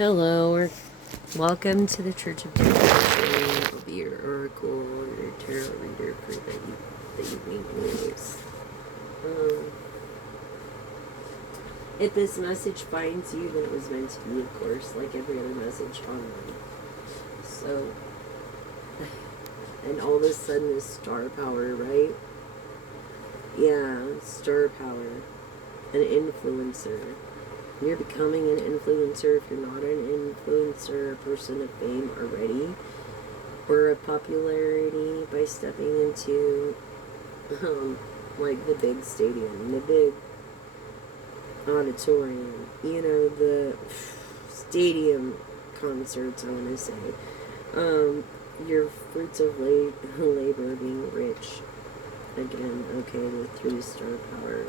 Hello, or welcome to the Church of Divination. I'll be your oracle or your tarot reader for the evening news. If this message finds you, then it was meant to be, of course, like every other message online. So, and all of a sudden this star power, right? Yeah, star power. An influencer. You're becoming an influencer if you're not an influencer, a person of fame already, or of popularity by stepping into, like the big stadium, the big auditorium, the stadium concerts, I want to say. Your fruits of labor being rich. Again, okay, through the star power.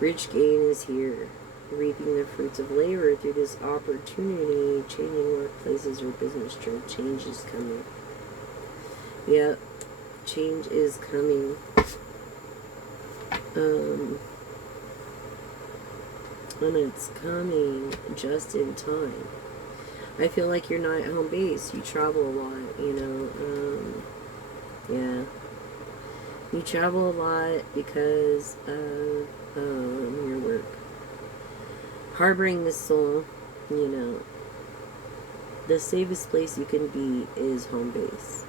Rich gain is here. Reaping the fruits of labor through this opportunity, changing workplaces or business trip. Change is coming. Yep, change is coming. And it's coming just in time. I feel like you're not at home base. You travel a lot, yeah. You travel a lot because of your work. Harboring this soul, the safest place you can be is home base.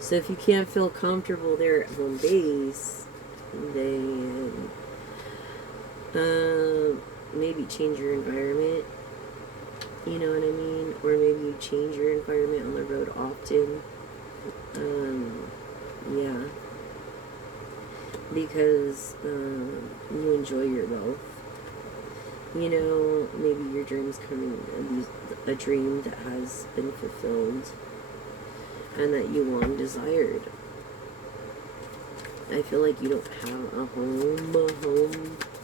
So if you can't feel comfortable there at home base, then maybe change your environment. You know what I mean? Or maybe you change your environment on the road often. Yeah. Because you enjoy your wealth. Maybe your dream's coming, a dream that has been fulfilled and that you long desired. I feel like you don't have a home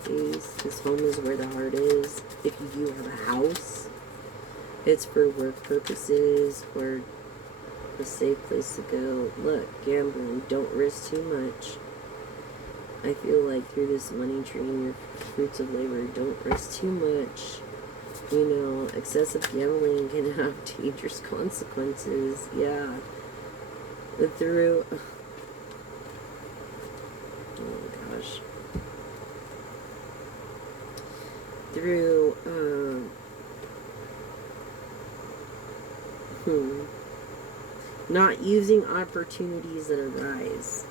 base. This home is where the heart is. If you do have a house, it's for work purposes or a safe place to go. Look, gambling, don't risk too much. I feel like through this money tree and your fruits of labor, don't risk too much. Excessive gambling can have dangerous consequences. Yeah. Through... Oh my gosh. Through, not using opportunities that arise.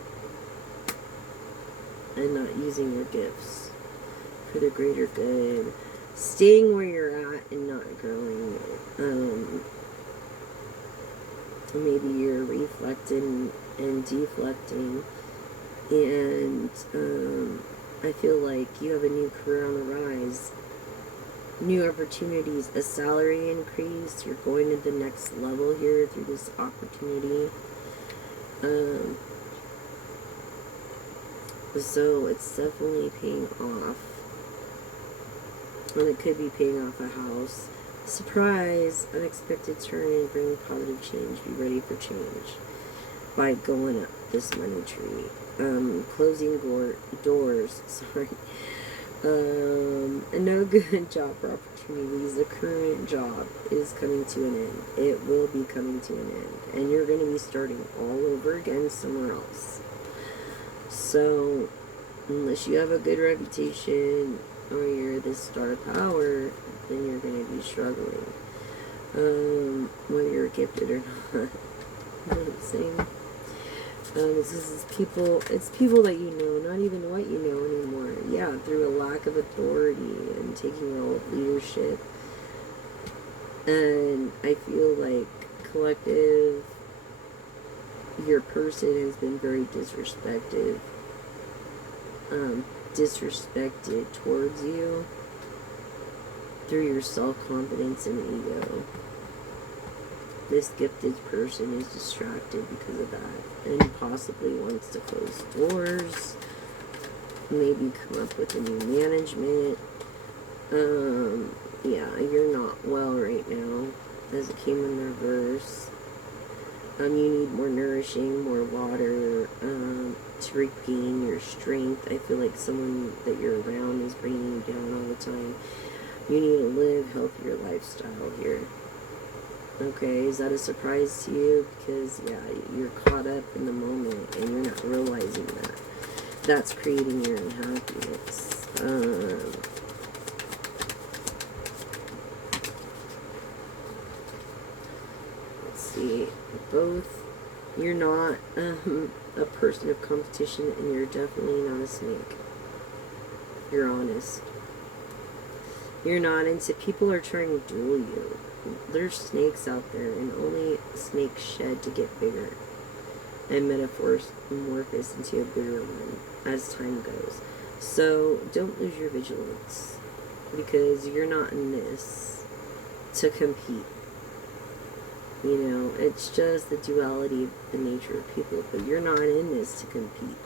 And not using your gifts for the greater good. Staying where you're at and not growing. Maybe you're reflecting and deflecting. And I feel like you have a new career on the rise. New opportunities, a salary increase. You're going to the next level here through this opportunity. So it's definitely paying off. And it could be paying off a house. Surprise! Unexpected turn and bring positive change. Be ready for change. By going up this money tree. Closing doors. Sorry. No good job opportunities. The current job is coming to an end. It will be coming to an end. And you're going to be starting all over again somewhere else. So, unless you have a good reputation or you're the star power, then you're going to be struggling. Whether you're gifted or not. You know what I'm saying? It's people that you know, not even what you know anymore. Yeah, through a lack of authority and taking a role of leadership. And I feel like collective, your person has been very disrespected towards you through your self-confidence and ego. This gifted person is distracted because of that and possibly wants to close doors, maybe come up with a new management. Yeah, you're not well right now, as it came in reverse. You need more nourishing, more water, to regain your strength. I feel like someone that you're around is bringing you down all the time. You need to live healthier lifestyle here. Okay, is that a surprise to you? Because, yeah, you're caught up in the moment and you're not realizing that. That's creating your unhappiness. Let's see. Both. You're not a person of competition, and you're definitely not a snake. You're honest. You're not into people are trying to duel you. There's snakes out there, and only snakes shed to get bigger and metamorphose into a bigger one as time goes. So don't lose your vigilance, because you're not in this to compete. You know, it's just the duality of the nature of people, but you're not in this to compete.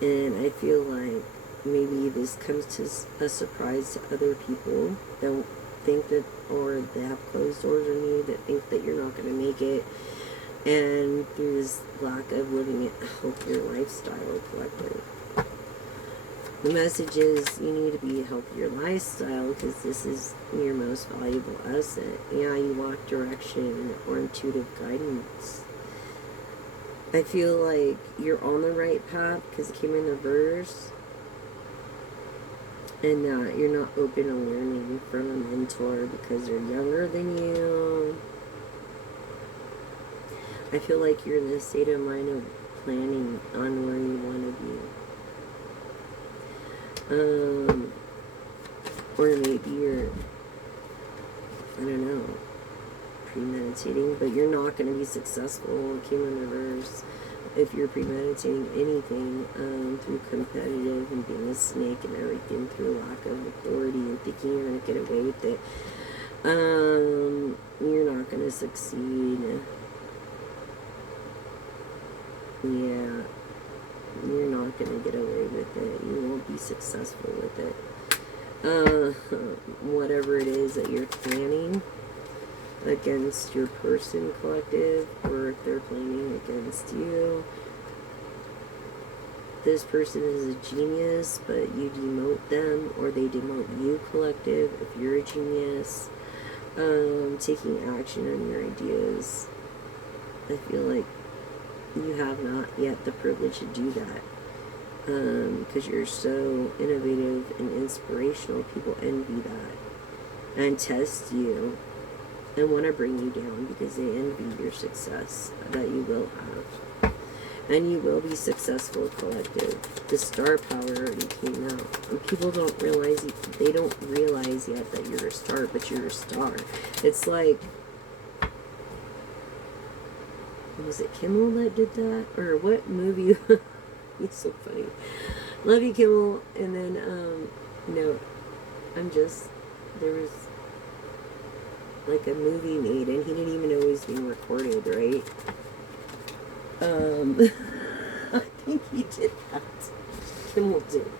And I feel like maybe this comes to a surprise to other people that think that, or they have closed doors on you, that think that you're not going to make it. And through this lack of living a healthier lifestyle collective. The message is you need to be a healthier lifestyle, because this is your most valuable asset. Yeah, you lack direction or intuitive guidance. I feel like you're on the right path because it came in reverse. And you're not open to learning from a mentor because they're younger than you. I feel like you're in a state of mind of planning on where you want to be. Or maybe you're, I don't know, premeditating, but you're not going to be successful. It came in reverse. If you're premeditating anything through competitive and being a snake and everything, through lack of authority and thinking you're going to get away with it, you're not going to succeed. Yeah, you're not going to get away with it. You won't be successful with it. Whatever it is that you're planning against your person collective, or if they're planning against you, this person is a genius, but you demote them, or they demote you collective if you're a genius. Taking action on your ideas. I feel like you have not yet the privilege to do that, because you're so innovative and inspirational. People envy that and test you and want to bring you down because they envy your success that you will have, and you will be successful collective. The star power already came out, and people don't realize, they don't realize yet that you're a star, but you're a star. It's like, was it Kimmel that did that? Or what movie? It's so funny. Love you, Kimmel. And then, no, there was like a movie made, and he didn't even know it was being recorded, right? I think he did that. Kimmel did.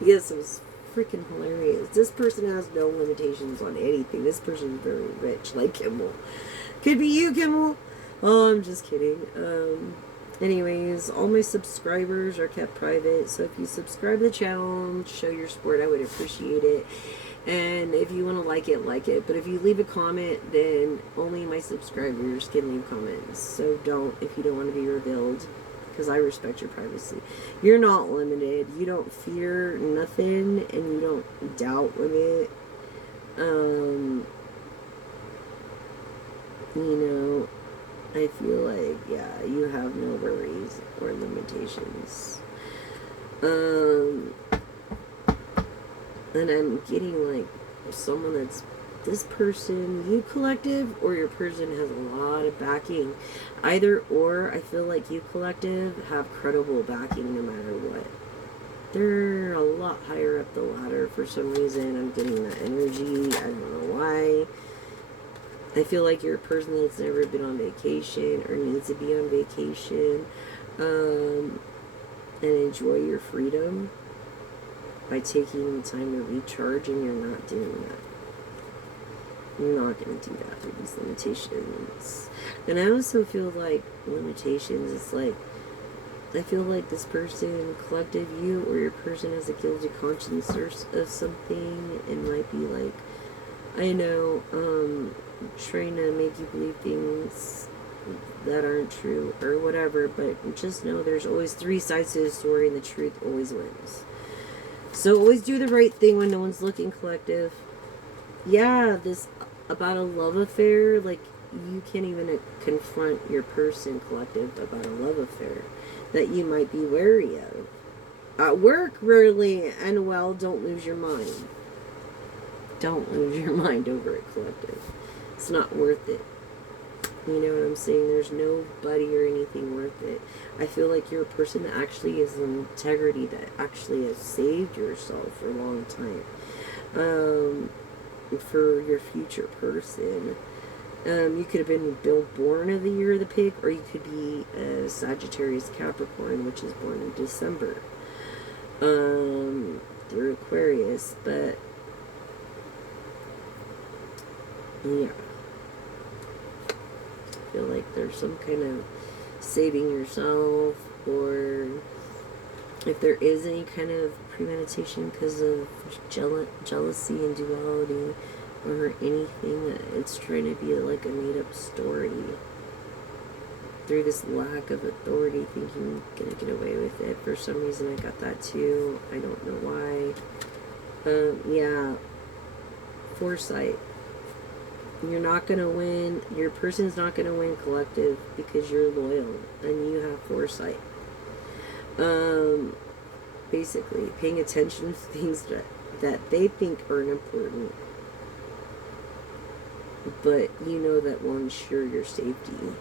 Yes, it was freaking hilarious. This person has no limitations on anything. This person is very rich, like Kimmel. Could be you, Kimmel. Oh, I'm just kidding. Anyways, all my subscribers are kept private, so if you subscribe to the channel and show your support, I would appreciate it. And if you want to like it. But if you leave a comment, then only my subscribers can leave comments. So don't, if you don't want to be revealed, because I respect your privacy. You're not limited. You don't fear nothing, and you don't doubt limit. You know, I feel like, yeah, you have no worries or limitations. And I'm getting like someone that's this person, you collective, or your person has a lot of backing. Either or, I feel like you collective have credible backing no matter what. They're a lot higher up the ladder for some reason. I'm getting that energy. I don't know why. I feel like you're a person that's never been on vacation or needs to be on vacation, and enjoy your freedom by taking the time to recharge, and you're not doing that. You're not going to do that with these limitations. And I also feel like limitations is like I feel like this person, collective, you or your person has a guilty conscience or of something, and might be like, I know, trying to make you believe things that aren't true or whatever, but just know there's always three sides to the story and the truth always wins. So always do the right thing when no one's looking, collective. Yeah, this about a love affair, like you can't even confront your person, collective, about a love affair that you might be wary of. At work, rarely and well, don't lose your mind. Don't lose your mind over it, collective. It's not worth it. You know what I'm saying? There's nobody or anything worth it. I feel like you're a person that actually is in integrity, that actually has saved yourself for a long time. For your future person. You could have been born of the year of the pig, or you could be a Sagittarius Capricorn, which is born in December. Through Aquarius, but yeah. I feel like there's some kind of saving yourself, or if there is any kind of premeditation because of jealousy and duality or anything, it's trying to be like a made-up story through this lack of authority, thinking you're gonna get away with it. For some reason I got that too. I don't know why. Yeah, foresight. You're not gonna win. Your person's not gonna win, collective, because you're loyal and you have foresight. Basically paying attention to things that they think aren't important, but you know that will ensure your safety.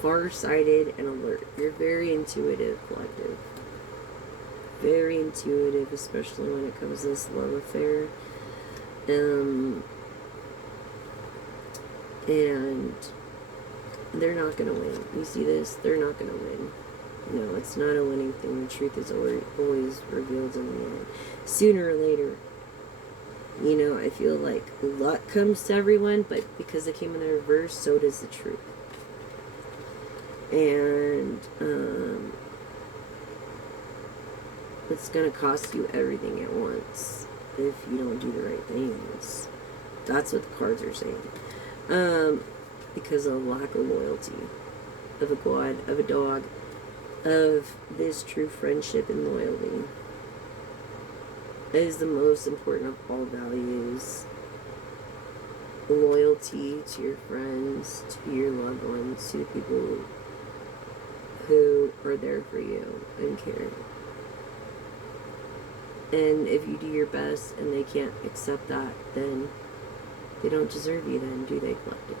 Far-sighted and alert. You're very intuitive, collective. Very intuitive, especially when it comes to this love affair. And they're not gonna win. You see this? They're not gonna win. No, it's not a winning thing. The truth is always revealed in the end. Sooner or later. You know, I feel like luck comes to everyone, but because it came in the reverse, so does the truth. And it's gonna cost you everything at once if you don't do the right things. That's what the cards are saying. Because of lack of loyalty, of a god, of a dog, of this true friendship and loyalty. It is the most important of all values. Loyalty to your friends, to your loved ones, to people who are there for you and care. And if you do your best and they can't accept that, then they don't deserve you then, do they, collective?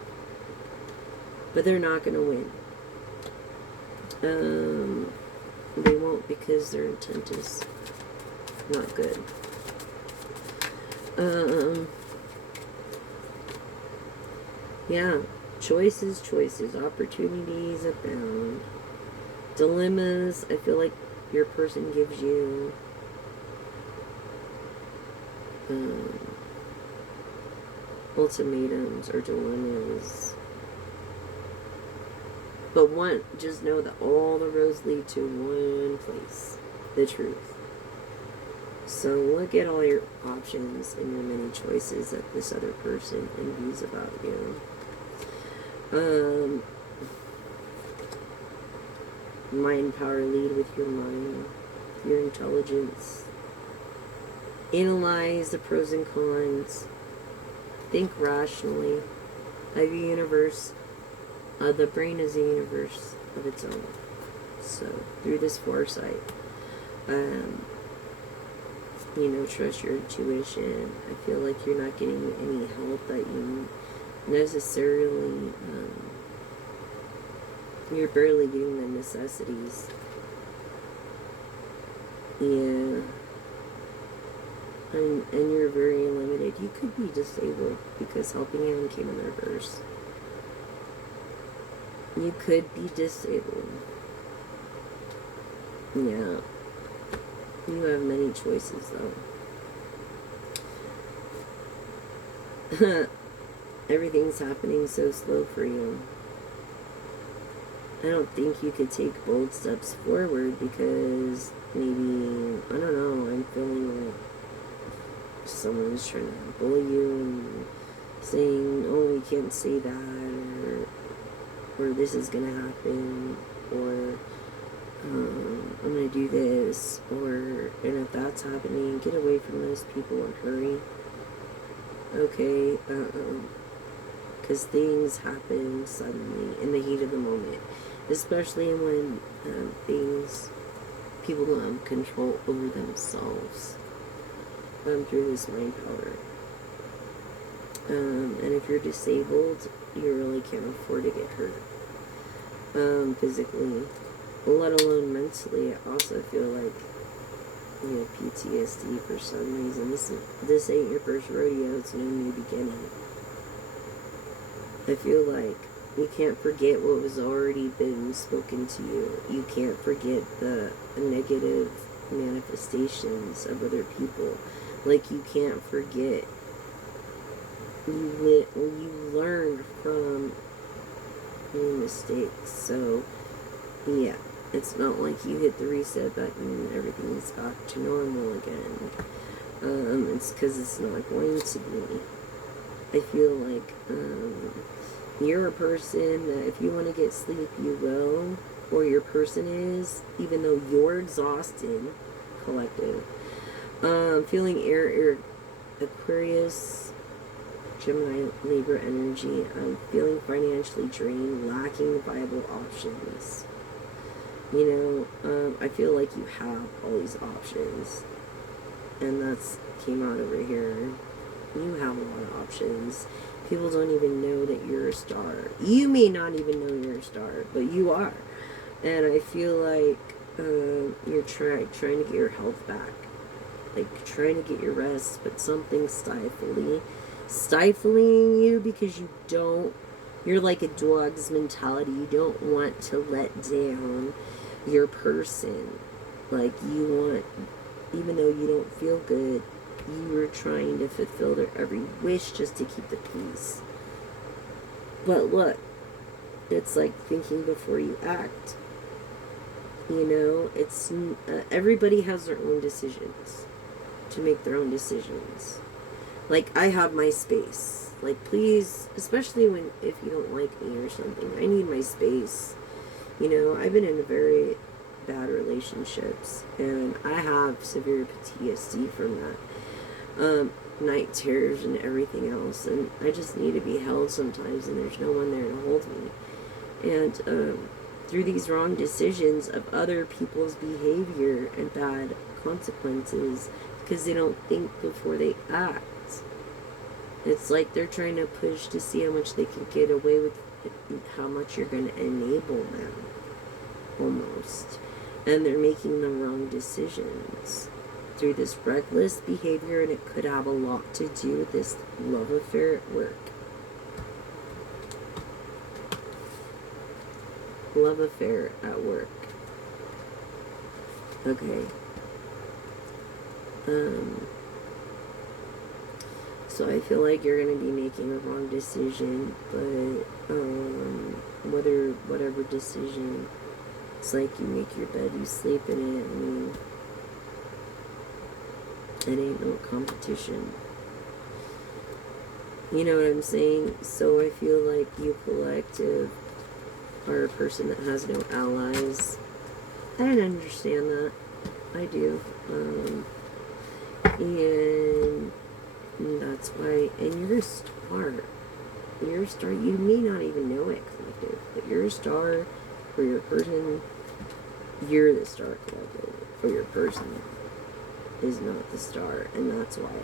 But they're not going to win. They won't, because their intent is not good. Yeah, choices, opportunities abound. Dilemmas, I feel like your person gives you ultimatums or dilemmas. But just know that all the roads lead to one place, the truth. So look at all your options and your many choices that this other person envies about you. Mind power, lead with your mind, your intelligence. Analyze the pros and cons. Think rationally. Have a universe. The brain is a universe of its own. So through this foresight, trust your intuition. I feel like you're not getting any help that you necessarily. You're barely getting the necessities. Yeah. And you're very limited. You could be disabled because helping hand came in reverse. You could be disabled. Yeah. You have many choices, though. Everything's happening so slow for you. I don't think you could take bold steps forward because maybe, I don't know, I'm feeling like someone's trying to bully you and saying, oh, you can't say that, or this is gonna happen, or I'm gonna do this, or, and if that's happening, get away from those people and hurry. Okay, because things happen suddenly in the heat of the moment, especially when people don't have control over themselves through this mind power. And if you're disabled, you really can't afford to get hurt physically, let alone mentally. I also feel like you have PTSD for some reason. This ain't your first rodeo. It's no new beginning. I feel like you can't forget what was already been spoken to you. You can't forget the negative manifestations of other people. Like, you can't forget. You learned from your mistakes. So, yeah. It's not like you hit the reset button and everything's back to normal again. It's because it's not going to be. I feel like you're a person that if you want to get sleep, you will. Or your person is, even though you're exhausted, collective. Feeling air, Aquarius, Gemini, Libra energy. I'm feeling financially drained, lacking viable options. You know, I feel like you have all these options. And that's came out over here. You have a lot of options. People don't even know that you're a star. You may not even know you're a star, but you are. And I feel like you're trying to get your health back. Like, trying to get your rest, but something's stifling you because you're like a dog's mentality. You don't want to let down your person. Like, you want, even though you don't feel good, you are trying to fulfill their every wish just to keep the peace. But look, it's like thinking before you act. You know, it's everybody has their own decisions, to make their own decisions. Like, I have my space. Like, please, especially if you don't like me or something, I need my space. You know, I've been in very bad relationships, and I have severe PTSD from that. Night terrors and everything else, and I just need to be held sometimes, and there's no one there to hold me. And through these wrong decisions of other people's behavior and bad consequences, because they don't think before they act. It's like they're trying to push to see how much they can get away with, how much you're going to enable them, almost. And they're making the wrong decisions through this reckless behavior, and it could have a lot to do with this love affair at work. Love affair at work. Okay. So I feel like you're going to be making a wrong decision, but whatever decision, it's like you make your bed, you sleep in it. I mean, it ain't no competition. You know what I'm saying? So I feel like you collective are a person that has no allies. I don't understand that. I do. And that's why, and you're a star. You're a star. You may not even know it, collective, but you're a star for your person. You're the star, collective, for your person is not the star, and that's why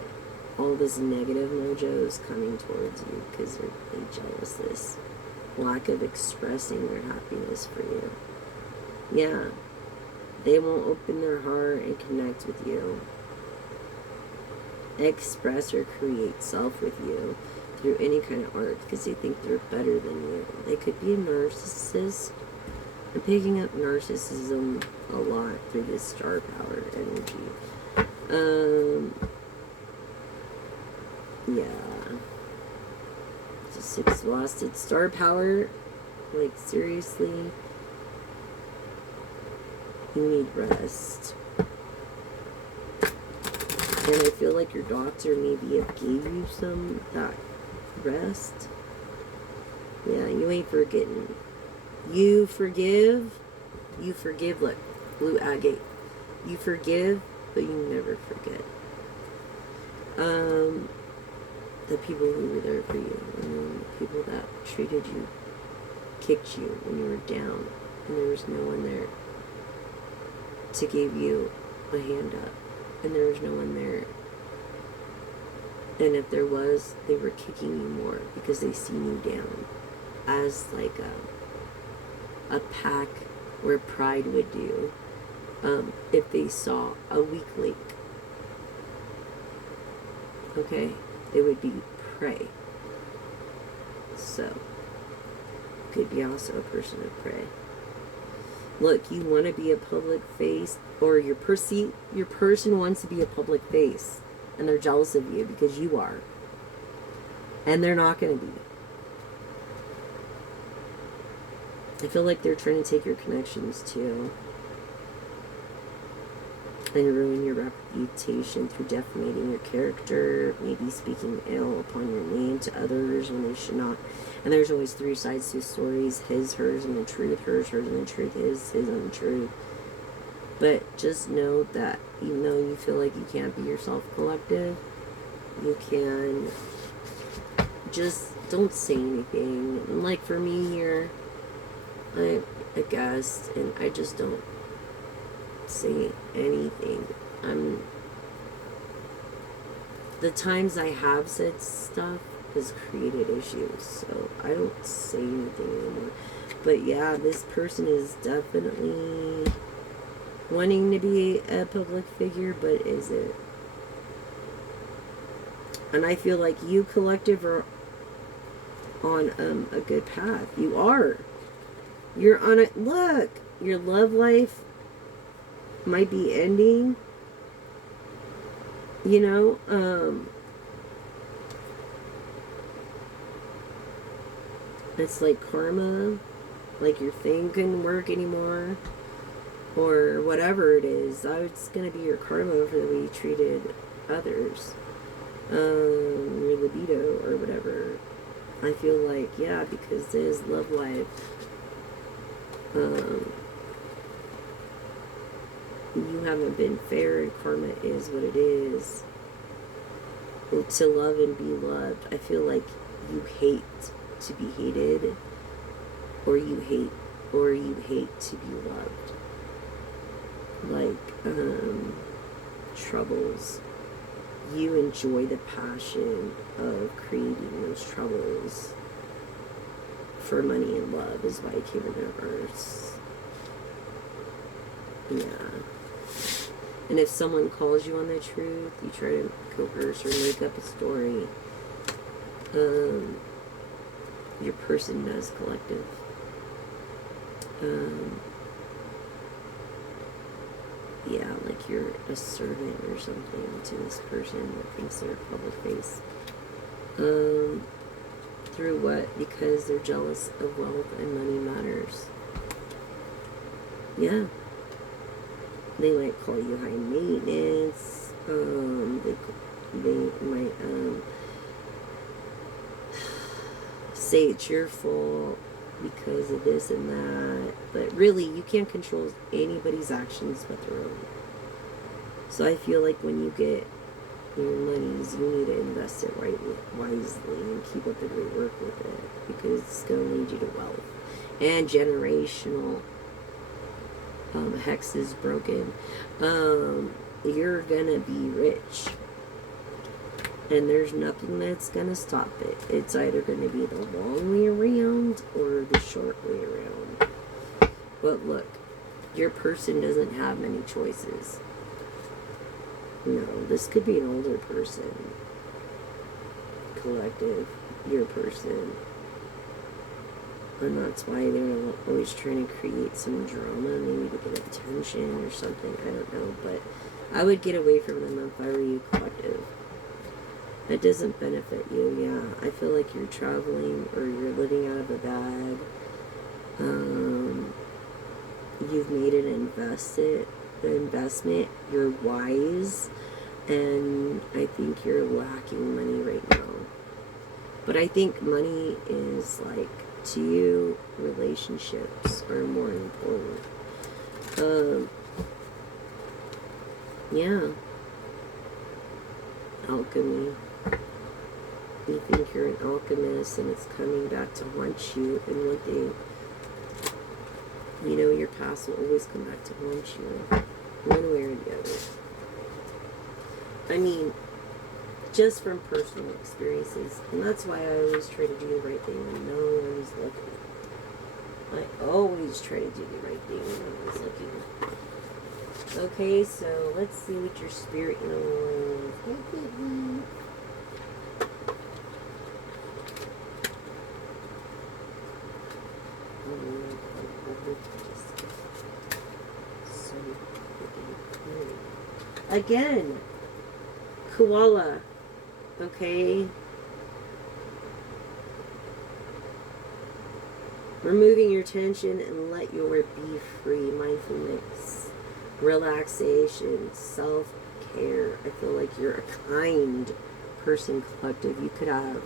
all this negative mojo is coming towards you, because they're jealous. This lack of expressing their happiness for you. Yeah, they won't open their heart and connect with you, express or create self with you through any kind of art, because they think they're better than you. They could be a narcissist. I'm picking up narcissism a lot through this star power energy. Yeah. Just exhausted. Star power, like, seriously, You need rest. And I feel like your doctor maybe have gave you some that rest. Yeah, you ain't forgetting. You forgive. Look, blue agate. You forgive, but you never forget. The people who were there for you, the people that treated you, kicked you when you were down, and there was no one there to give you a hand up, and there was no one there. And if there was, they were kicking you more because they seen you down, as like a pack where pride would do. If they saw a weak link, okay, it would be prey. So, could be also a person of prey. Look, you want to be a public face, or your person wants to be a public face, and they're jealous of you because you are, and they're not going to be. I feel like they're trying to take your connections too, and ruin your reputation through defamating your character, maybe speaking ill upon your name to others when they should not. And there's always three sides to stories: his, hers, and the truth. Hers, and the truth. His, and the truth. But just know that even though you feel like you can't be yourself, collective, you can. Just don't say anything. And like for me here, I'm a guest, and I just don't say anything. The times I have said stuff has created issues, so I don't say anything anymore. But yeah, this person is definitely wanting to be a public figure, but is it? And I feel like you, collective, are on a good path. You are. You're on a look. Your love life might be ending. You know, it's like karma, like your thing couldn't work anymore, or whatever it is. It's gonna be your karma for the way you treated others, your libido or whatever. I feel like, yeah, because this love life, you haven't been fair, and karma is what it is. To love and be loved, I feel like you hate to be hated, or you hate to be loved. Like troubles, you enjoy the passion of creating those troubles for money and love, is why it came in reverse. Yeah. And if someone calls you on the truth, you try to coerce or make up a story. Your person does, collective. Yeah, like you're a servant or something to this person that thinks they're a public face. Through what? Because they're jealous of wealth and money matters. Yeah. They might call you high maintenance. They might say it's your fault because of this and that. But really, you can't control anybody's actions but their own. So I feel like when you get your monies, you need to invest it wisely and keep up the great work with it, because it's going to lead you to wealth and generational. Hex is broken. You're gonna be rich, and there's nothing that's gonna stop it. It's either gonna be the long way around or the short way around. But look, your person doesn't have many choices. No, this could be an older person. Collective, your person. And that's why they're always trying to create some drama, maybe to get attention or something. I don't know, but I would get away from them if I were you, collective. That doesn't benefit you, yeah. I feel like you're traveling or you're living out of a bag. you've made an investment. You're wise, and I think you're lacking money right now. But I think money is like, to you, relationships are more important. Yeah. Alchemy. You think you're an alchemist and it's coming back to haunt you. And one thing, you know, your past will always come back to haunt you, one way or the other. I mean, just from personal experiences. And that's why I always try to do the right thing when no one's looking. I always try to do the right thing when no one's looking. Okay, so let's see what your spirit knows. Again, koala. Okay. Removing your tension and let your be free. Mindfulness, relaxation, self-care. I feel like you're a kind person, collective. You could have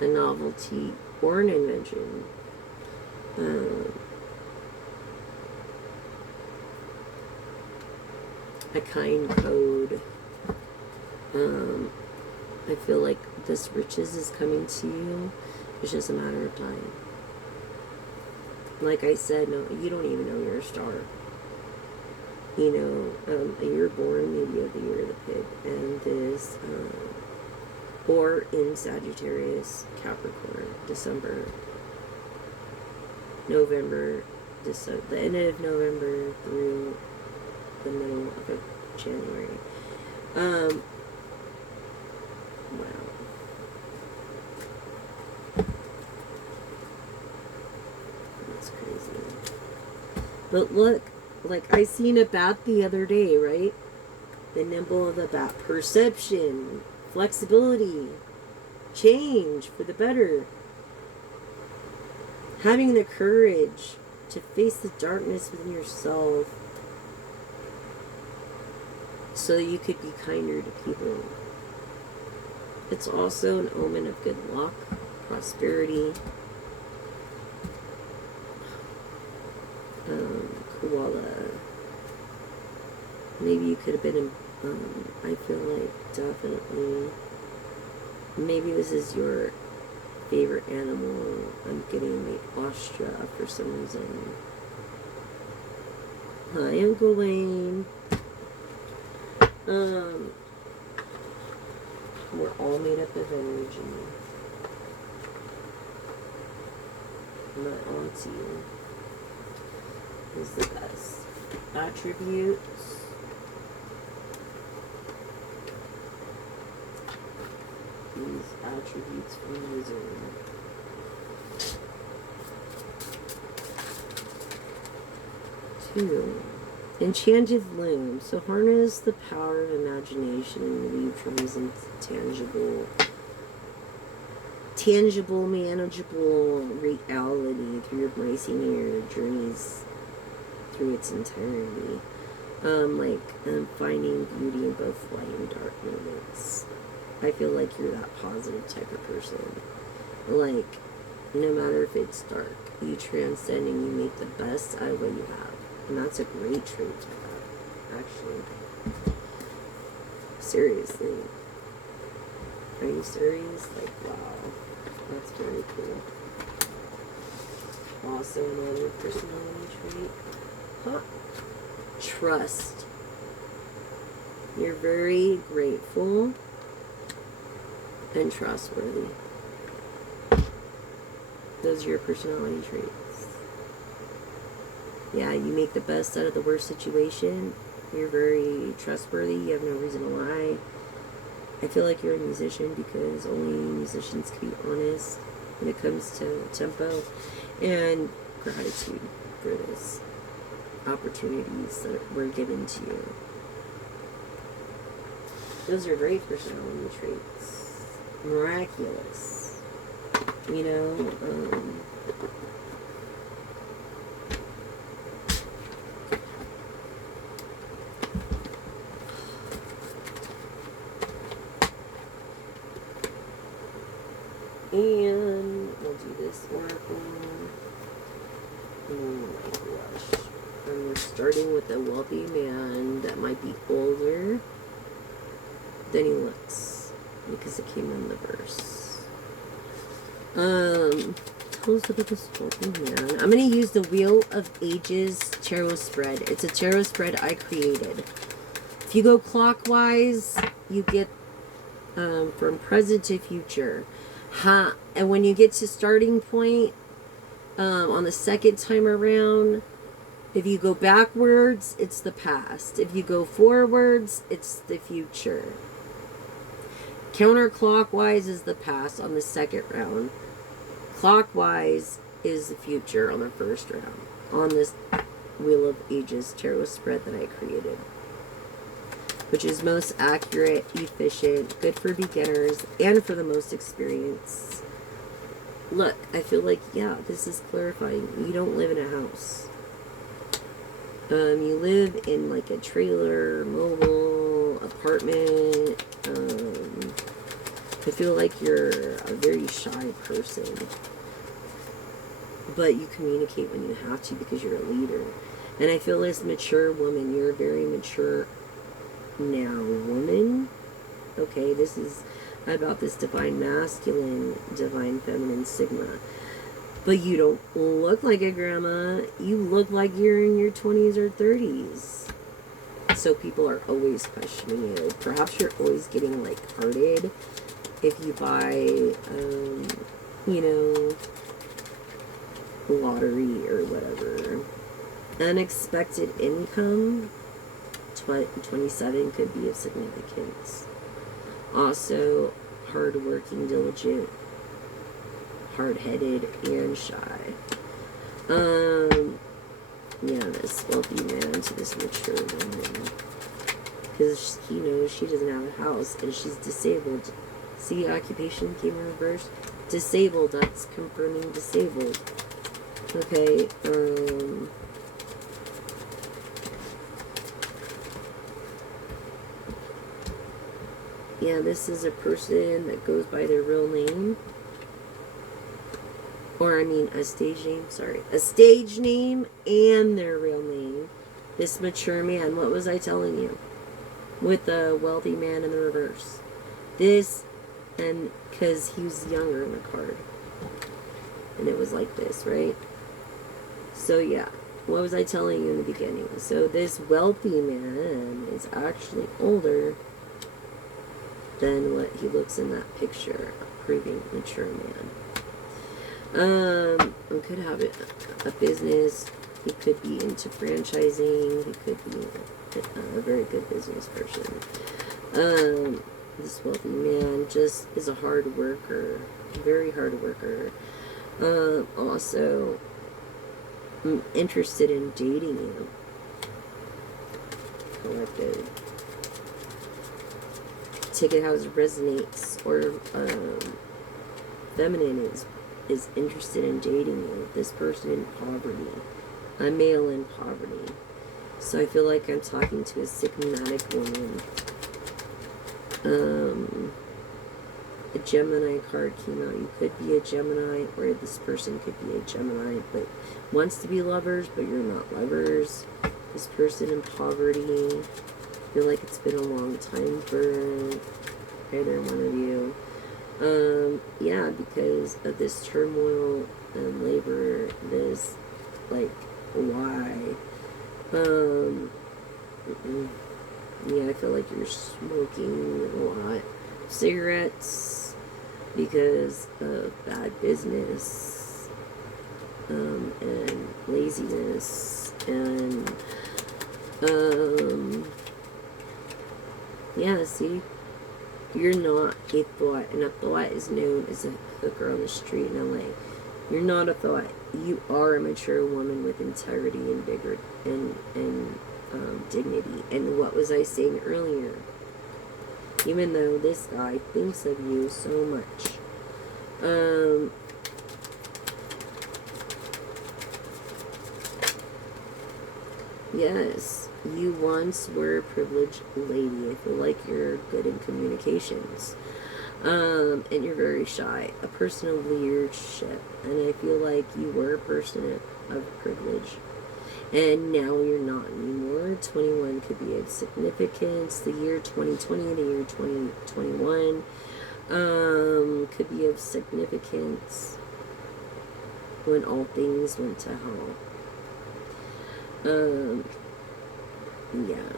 a novelty or an invention. A kind code. I feel like this riches is coming to you. It's just a matter of time. Like I said, no, you don't even know you're a star. You know, you're born maybe of the year of the pig, and this, or in Sagittarius, Capricorn, December, November, December, the end of November through the middle of January. Wow. That's crazy. But look, like I seen a bat the other day, right? The nimble of the bat. Perception, flexibility, change for the better. Having the courage to face the darkness within yourself so that you could be kinder to people. It's also an omen of good luck, prosperity. Koala. Maybe you could have been I feel like definitely, maybe this is your favorite animal. I'm getting the ostra for some reason. Hi, Uncle Wayne. We're all made up of energy. My auntie is the best. Attributes. These attributes from Wizard. Two. Enchanted Loom. So harness the power of imagination and weave dreams into tangible, manageable reality through embracing your journeys through its entirety. Finding beauty in both light and dark moments. I feel like you're that positive type of person. Like, no matter if it's dark, you transcend and you make the best out of what you have. And that's a great trait to have, actually. Seriously. Are you serious? Like, wow. That's very cool. Also, another personality trait. Huh. Trust. You're very grateful and trustworthy. Those are your personality traits. Yeah, you make the best out of the worst situation. You're very trustworthy. You have no reason to lie. I feel like you're a musician because only musicians can be honest when it comes to tempo and gratitude for this opportunities that were given to you. Those are great personality traits. Miraculous. You know, And we'll do this oracle. Oh my gosh. And we're starting with a wealthy man that might be older than he looks, because it came in the verse. Tell us about this wealthy man. I'm going to use the Wheel of Ages tarot spread. It's a tarot spread I created. If you go clockwise, you get from present to future. And when you get to starting point, on the second time around, if you go backwards, it's the past. If you go forwards, it's the future. Counterclockwise is the past on the second round. Clockwise is the future on the first round. On this Wheel of Ages tarot spread that I created. Which is most accurate, efficient, good for beginners, and for the most experienced. Look, I feel like, yeah, this is clarifying. You don't live in a house. You live in like a trailer, mobile, apartment. I feel like you're a very shy person. But you communicate when you have to because you're a leader. And I feel this mature woman, you're a very mature now woman. Okay, this is about this divine masculine, divine feminine sigma. But you don't look like a grandma. You look like you're in your 20s or 30s. So people are always questioning you. Perhaps you're always getting like hearted if you buy, you know, lottery or whatever. Unexpected income. 27 could be of significance. Also, hardworking, diligent, hard-headed, and shy. Yeah, this wealthy man to this mature woman. Because he knows she doesn't have a house and she's disabled. See, occupation came in reverse. Disabled, that's confirming disabled. Okay, yeah, this is a person that goes by their real name. Or, I mean, a stage name, sorry. A stage name and their real name. This mature man, what was I telling you? With the wealthy man in the reverse. This, and because he was younger in the card. And it was like this, right? So, yeah. What was I telling you in the beginning? So, this wealthy man is actually older than what he looks in that picture, proving mature man. Could have a business. He could be into franchising. He could be a very good business person. This wealthy man just is a hard worker, very hard worker. Also interested in dating you. Collective. Take it how it resonates, or feminine is interested in dating you. This person in poverty, a male in poverty. So I feel like I'm talking to a sigmatic woman. A Gemini card came out. You could be a Gemini, or this person could be a Gemini, but wants to be lovers, but you're not lovers. This person in poverty. I feel like it's been a long time for either one of you. Yeah, because of this turmoil and labor, this, like, why? Yeah, I feel like you're smoking a lot. Cigarettes, because of bad business, and laziness, and, yeah, see? You're not a thought, and a thought is known as a hooker on the street in LA. You're not a thought. You are a mature woman with integrity and vigor and dignity. And what was I saying earlier? Even though this guy thinks of you so much. Yes. You once were a privileged lady. I feel like you're good in communications. And you're very shy, a person of leadership, and I feel like you were a person of privilege, and now you're not anymore. 21 could be of significance. The year 2020, the year 2021, could be of significance when all things went to hell. Yeah.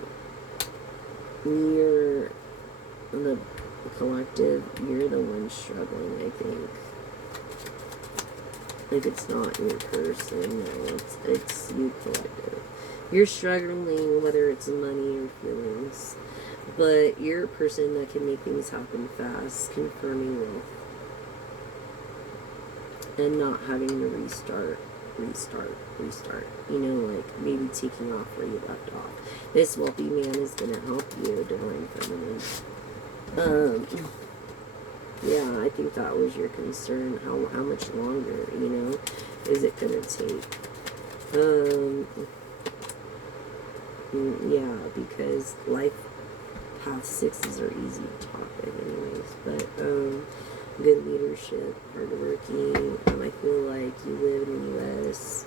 You're the collective, you're the one struggling, I think. Like, it's not your person, no, it's you collective. You're struggling, whether it's money or feelings, but you're a person that can make things happen fast, confirming wealth, and not having to restart. You know, like maybe taking off where you left off. This wealthy man is gonna help you, divine feminine. Yeah, I think that was your concern. How much longer, you know, is it gonna take? Yeah, because life path 6s are easy to talk with anyways, but good leadership, hardworking. I feel like you live in the US.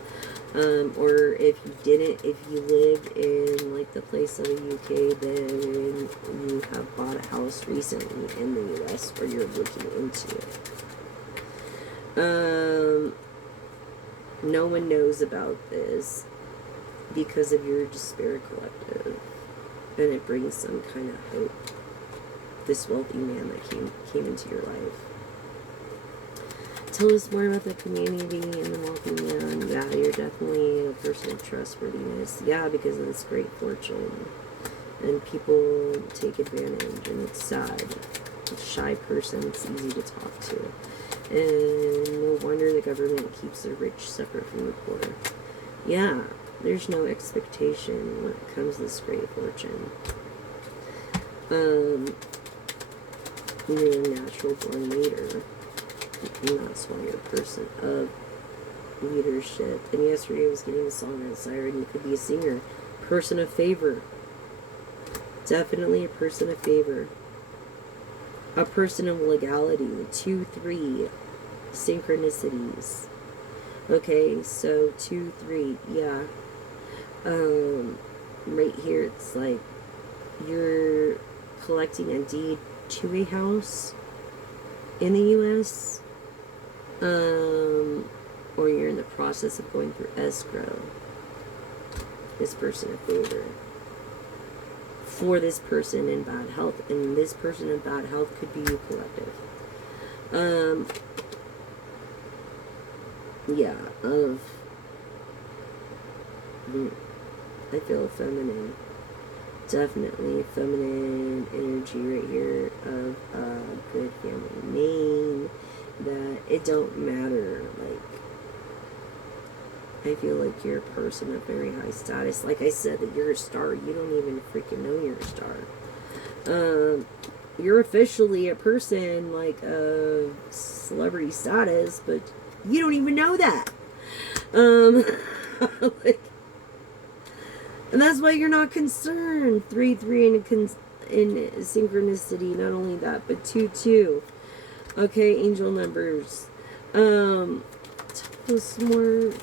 Or if you didn't, if you lived in like the place of the UK, then you have bought a house recently in the US, or you're looking into it. No one knows about this because of your despair collective, and it brings some kind of hope. This wealthy man that came into your life. Tell us more about the community and the wealthy man. Yeah, you're definitely a person of trustworthiness. Yeah, because of this great fortune. And people take advantage, and it's sad. A shy person, it's easy to talk to. And no wonder the government keeps the rich separate from the poor. Yeah, there's no expectation when it comes to this great fortune. You're a natural born leader. And that's why you're a person of leadership. And yesterday I was getting a song on Siren. You could be a singer. Person of favor. Definitely a person of favor. A person of legality. 2, 3 synchronicities. Okay, so 2, 3, yeah. Right here it's like you're collecting a deed to a house in the US. Or you're in the process of going through escrow. This person of favor. For this person in bad health. And this person in bad health could be you collective. Yeah, I feel feminine. Definitely feminine energy right here of a good family name. That it don't matter, like, I feel like you're a person of very high status. Like I said, that you're a star. You don't even freaking know you're a star. You're officially a person, like, of celebrity status, but you don't even know that. Like, and that's why you're not concerned. 3, 3 in synchronicity. Not only that, but 2, 2. Okay, angel numbers. Tell us more.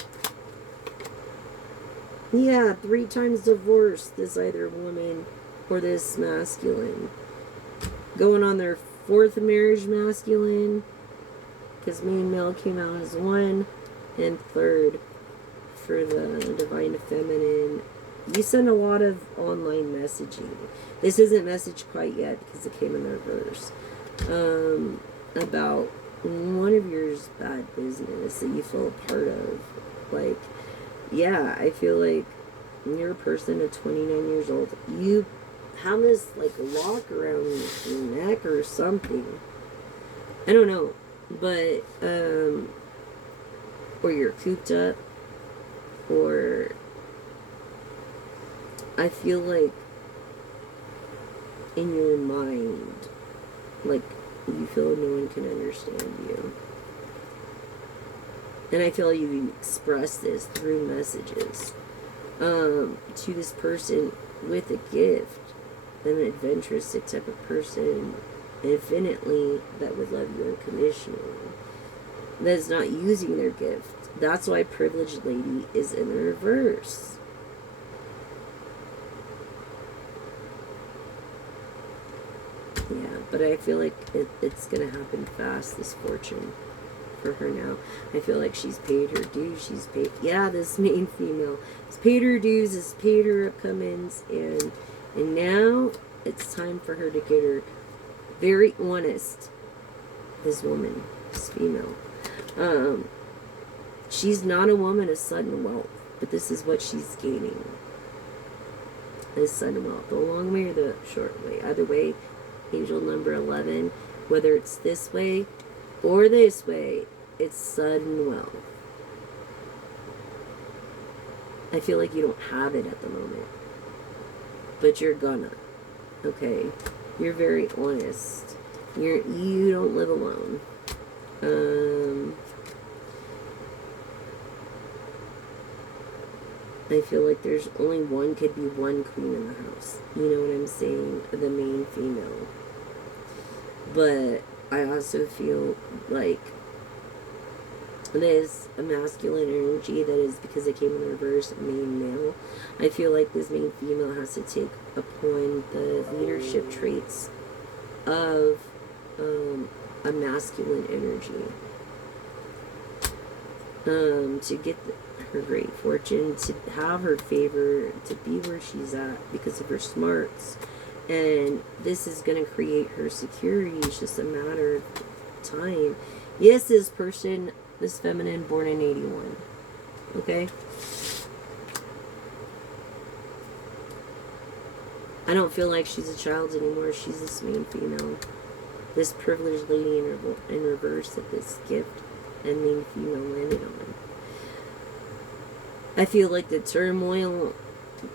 Yeah, 3 times divorced, this either woman or this masculine. Going on their 4th marriage, masculine. Because main male came out as 1. And 3rd for the divine feminine. You send a lot of online messaging. This isn't message quite yet because it came in the reverse. About one of yours bad business that you feel a part of. Like, yeah, I feel like you're a person at 29 years old. You have this, like, lock around your neck or something. I don't know. But, or you're cooped up. Or I feel like in your mind, like, you feel no one can understand you. And I feel you express this through messages to this person with a gift. An adventurous type of person. infinitely, that would love you unconditionally, that's not using their gift. That's why privileged lady is in the reverse. Yeah, but I feel like it's gonna happen fast, this fortune for her now. I feel like she's paid her dues. She's paid, yeah, this main female has paid her dues, has paid her upcomings, and now it's time for her to get her very honest. This woman, this female, she's not a woman of sudden wealth, but this is what she's gaining. Is sudden wealth, the long way or the short way. Either way, angel number 11, whether it's this way or this way, it's sudden wealth. I feel like you don't have it at the moment, but you're gonna. Okay, you're very honest. You don't live alone. I feel like there's only one, could be one queen in the house. You know what I'm saying? The main female. But I also feel like there's a masculine energy that is, because it came in reverse, main male. I feel like this main female has to take upon the leadership traits of a masculine energy to get her great fortune, to have her favor, to be where she's at because of her smarts. And this is going to create her security. It's just a matter of time. Yes, this person, this feminine, born in 81. Okay? I don't feel like she's a child anymore. She's this main female. This privileged lady in reverse that this gift and main female landed on. I feel like the turmoil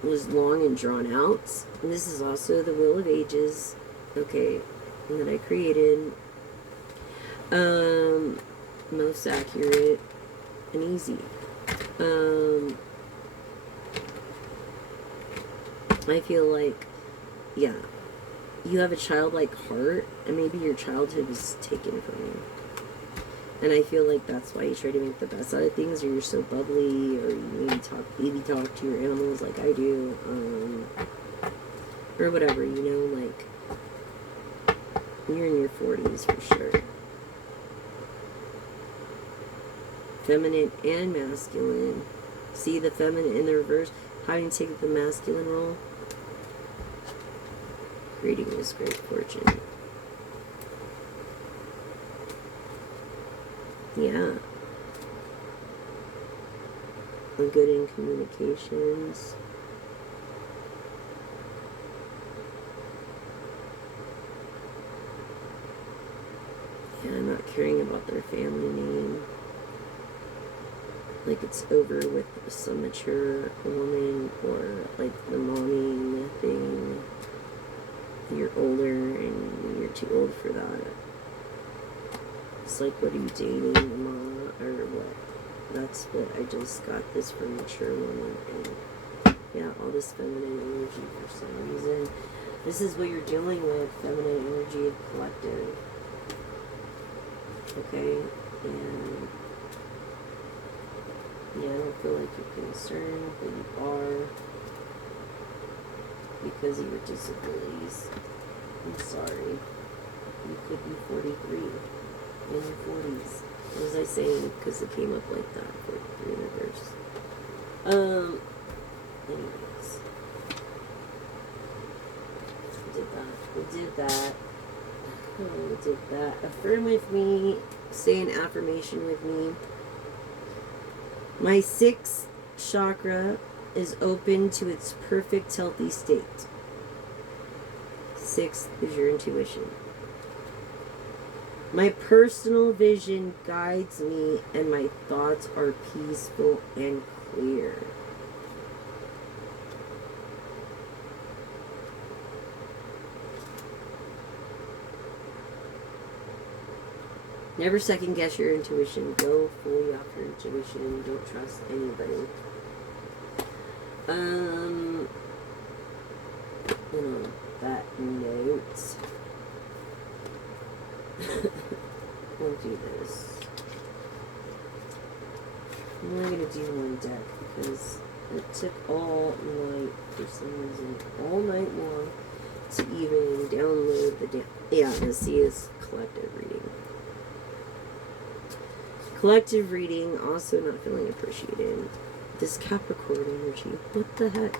was long and drawn out. And this is also the Wheel of Ages, okay, that I created. Most accurate and easy. I feel like, yeah, you have a childlike heart, and maybe your childhood was taken from you. And I feel like that's why you try to make the best out of things, or you're so bubbly, or you maybe talk to your animals like I do, or whatever, you know, like, you're in your 40s for sure. Feminine and masculine. See the feminine in the reverse, having to take the masculine role, creating this great fortune. Yeah. I'm good in communications. Yeah, not caring about their family name. Like it's over with some mature woman, or like the momming thing. You're older and you're too old for that. It's like, what are you dating, mama, or what? That's what I just got this from mature woman, and yeah, all this feminine energy for some reason. This is what you're dealing with, feminine energy collective. Okay, and yeah, I don't feel like you're concerned, but you are, because of your disabilities. I'm sorry. You could be 43 in your 40s. What was I saying? Because it came up like that, 43 in reverse. Anyways. We did that. Oh, we did that. Affirm with me. Say an affirmation with me. My 6th chakra is open to its perfect healthy state. 6th is your intuition. My personal vision guides me, and my thoughts are peaceful and clear. Never second guess your intuition. Go fully off your intuition and don't trust anybody. On that note, We'll do this. I'm only gonna do one deck because it took all night for some reason, all night long, to even download the yeah, this is collective reading. Collective reading, also not feeling appreciated. This Capricorn energy, what the heck?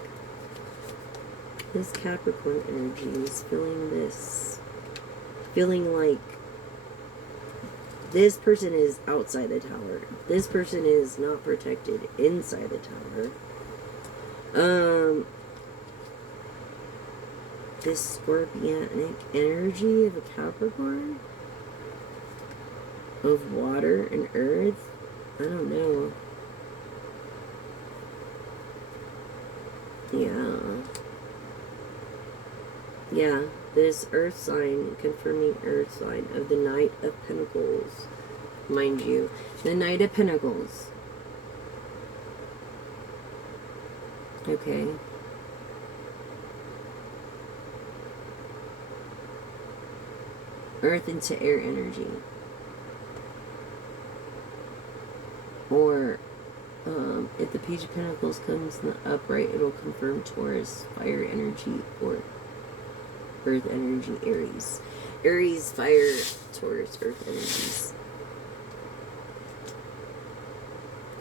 This Capricorn energy is feeling this. Feeling like this person is outside the tower. This person is not protected inside the tower. This scorpionic energy of a Capricorn? Of water and earth? I don't know. Yeah, this earth sign, confirming earth sign of the Knight of Pentacles. Mind you, the Knight of Pentacles. Okay. Earth into air energy. Or if the Page of Pentacles comes in the upright, it'll confirm Taurus, fire energy, or earth energy, Aries. Aries, fire, Taurus, earth energies.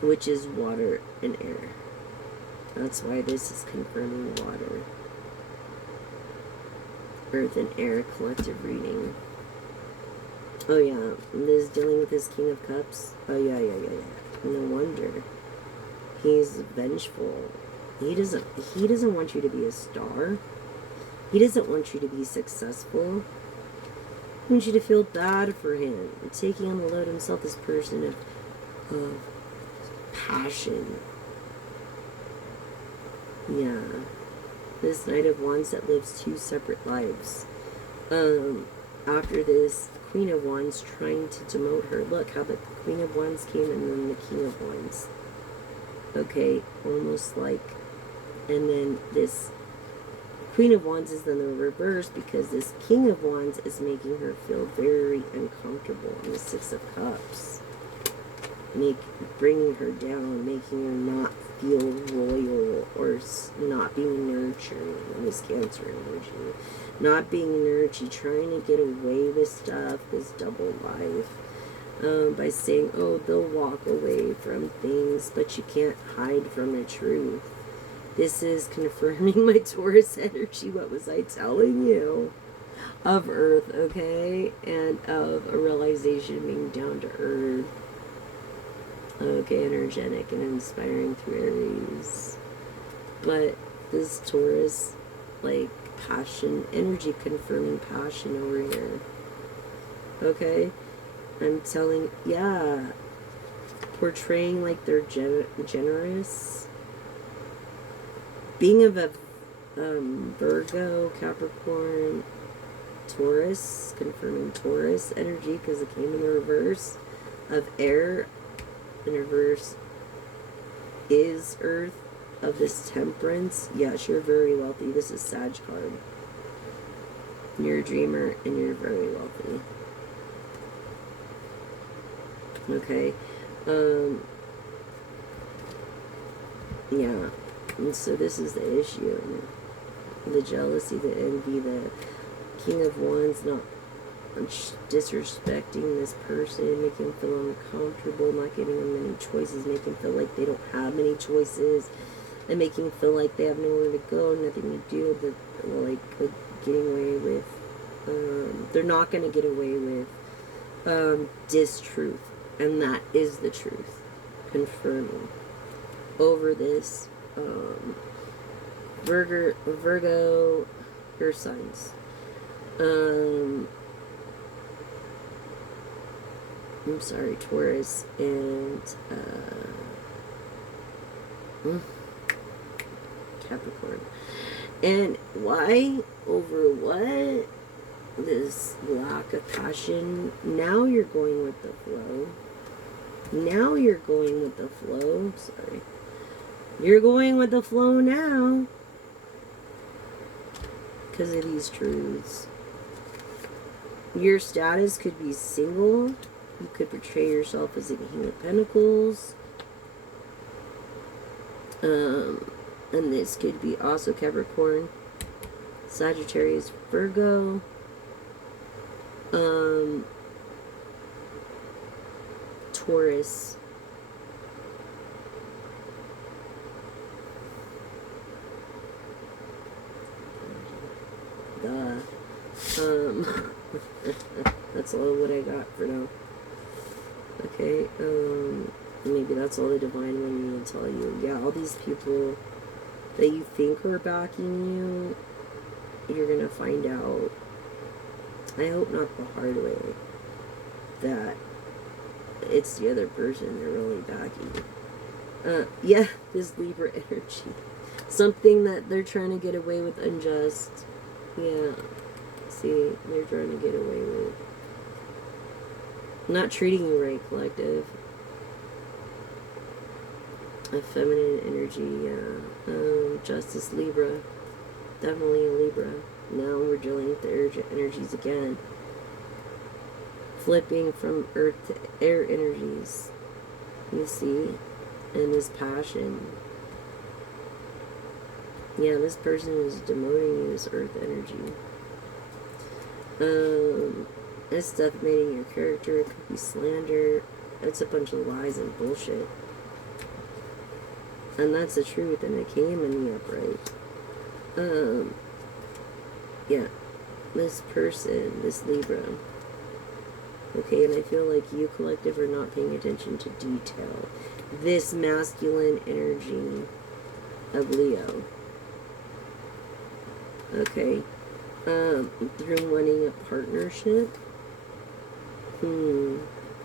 Which is water and air. That's why this is confirming water. Earth and air collective reading. Oh yeah, this is dealing with this King of Cups. Oh yeah. No wonder. He's vengeful. He doesn't want you to be a star. He doesn't want you to be successful. He wants you to feel bad for him. Taking on the load himself, this person of passion. Yeah. This Knight of Wands that lives two separate lives. After this Queen of Wands trying to demote her. Look how the Queen of Wands came and then the King of Wands. Okay, almost like, and then this Queen of Wands is in the reverse because this King of Wands is making her feel very uncomfortable. And the Six of Cups, bringing her down, making her not feel royal or not being nurturing. And this Cancer energy, not being nurturing, trying to get away with stuff, this double life. By saying, oh, they'll walk away from things, but you can't hide from the truth. This is confirming my Taurus energy. What was I telling you? Of earth, okay? And of a realization being down to earth. Okay, energetic and inspiring through Aries. But this Taurus, like, passion, energy confirming passion over here. Okay? I'm telling, yeah, portraying like they're generous. Being of a Virgo, Capricorn, Taurus, confirming Taurus energy because it came in the reverse of air. In reverse is earth of this Temperance. Yes, you're very wealthy. This is Sag card. You're a dreamer and you're very wealthy. Okay, yeah, and so this is the issue. The jealousy, the envy, the King of Wands not disrespecting this person, making them feel uncomfortable, not giving them many choices, making them feel like they don't have many choices, and making them feel like they have nowhere to go, nothing to do, that like getting away with, they're not going to get away with distruth. And that is the truth. Confirming. Over this Virgo, your signs. I'm sorry, Taurus and Capricorn. And why? Over what? This lack of passion. Now you're going with the flow. Now you're going with the flow. Sorry. You're going with the flow now. Because of these truths. Your status could be single. You could portray yourself as a King of Pentacles. And this could be also Capricorn, Sagittarius, Virgo. Taurus. That's all what I got for now. Okay, maybe that's all the divine wanted me to tell you. Yeah, all these people that you think are backing you, you're gonna find out, I hope not the hard way, that it's the other person they're really backing. Yeah, this Libra energy. Something that they're trying to get away with unjust. Yeah. See, they're trying to get away with. Not treating you right, collective. A feminine energy, yeah. Justice, Libra. Definitely a Libra. Now we're dealing with the energies again. Flipping from earth to air energies. You see? And this passion. Yeah, this person is demoting you as earth energy. It's defamating your character. It could be slander. It's a bunch of lies and bullshit. And that's the truth, and it came in the upright. Yeah. This person, this Libra. Okay, and I feel like you, collective, are not paying attention to detail. This masculine energy of Leo. Okay. Through wanting a partnership.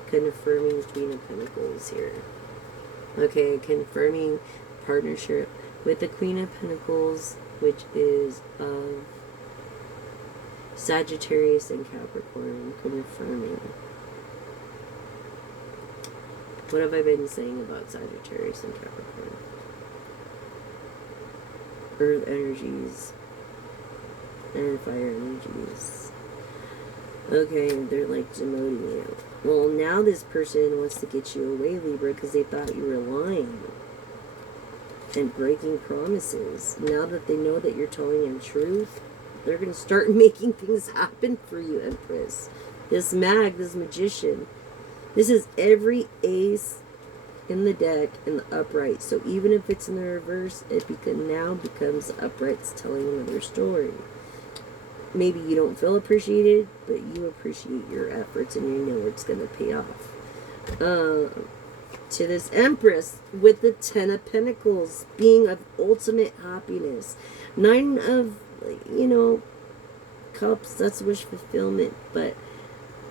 Confirming Queen of Pentacles here. Okay, confirming partnership with the Queen of Pentacles, which is of Sagittarius and Capricorn. Confirming. What have I been saying about Sagittarius and Capricorn? Earth energies and fire energies. Okay, they're like demoting you. Well, now this person wants to get you away, Libra, because they thought you were lying and breaking promises. Now that they know that you're telling them truth, they're going to start making things happen for you, Empress. This this magician, this is every ace in the deck in the upright. So even if it's in the reverse, it now becomes uprights telling another story. Maybe you don't feel appreciated, but you appreciate your efforts and you know it's going to pay off. To this Empress with the Ten of Pentacles being of ultimate happiness. Nine of, Cups, that's wish fulfillment. But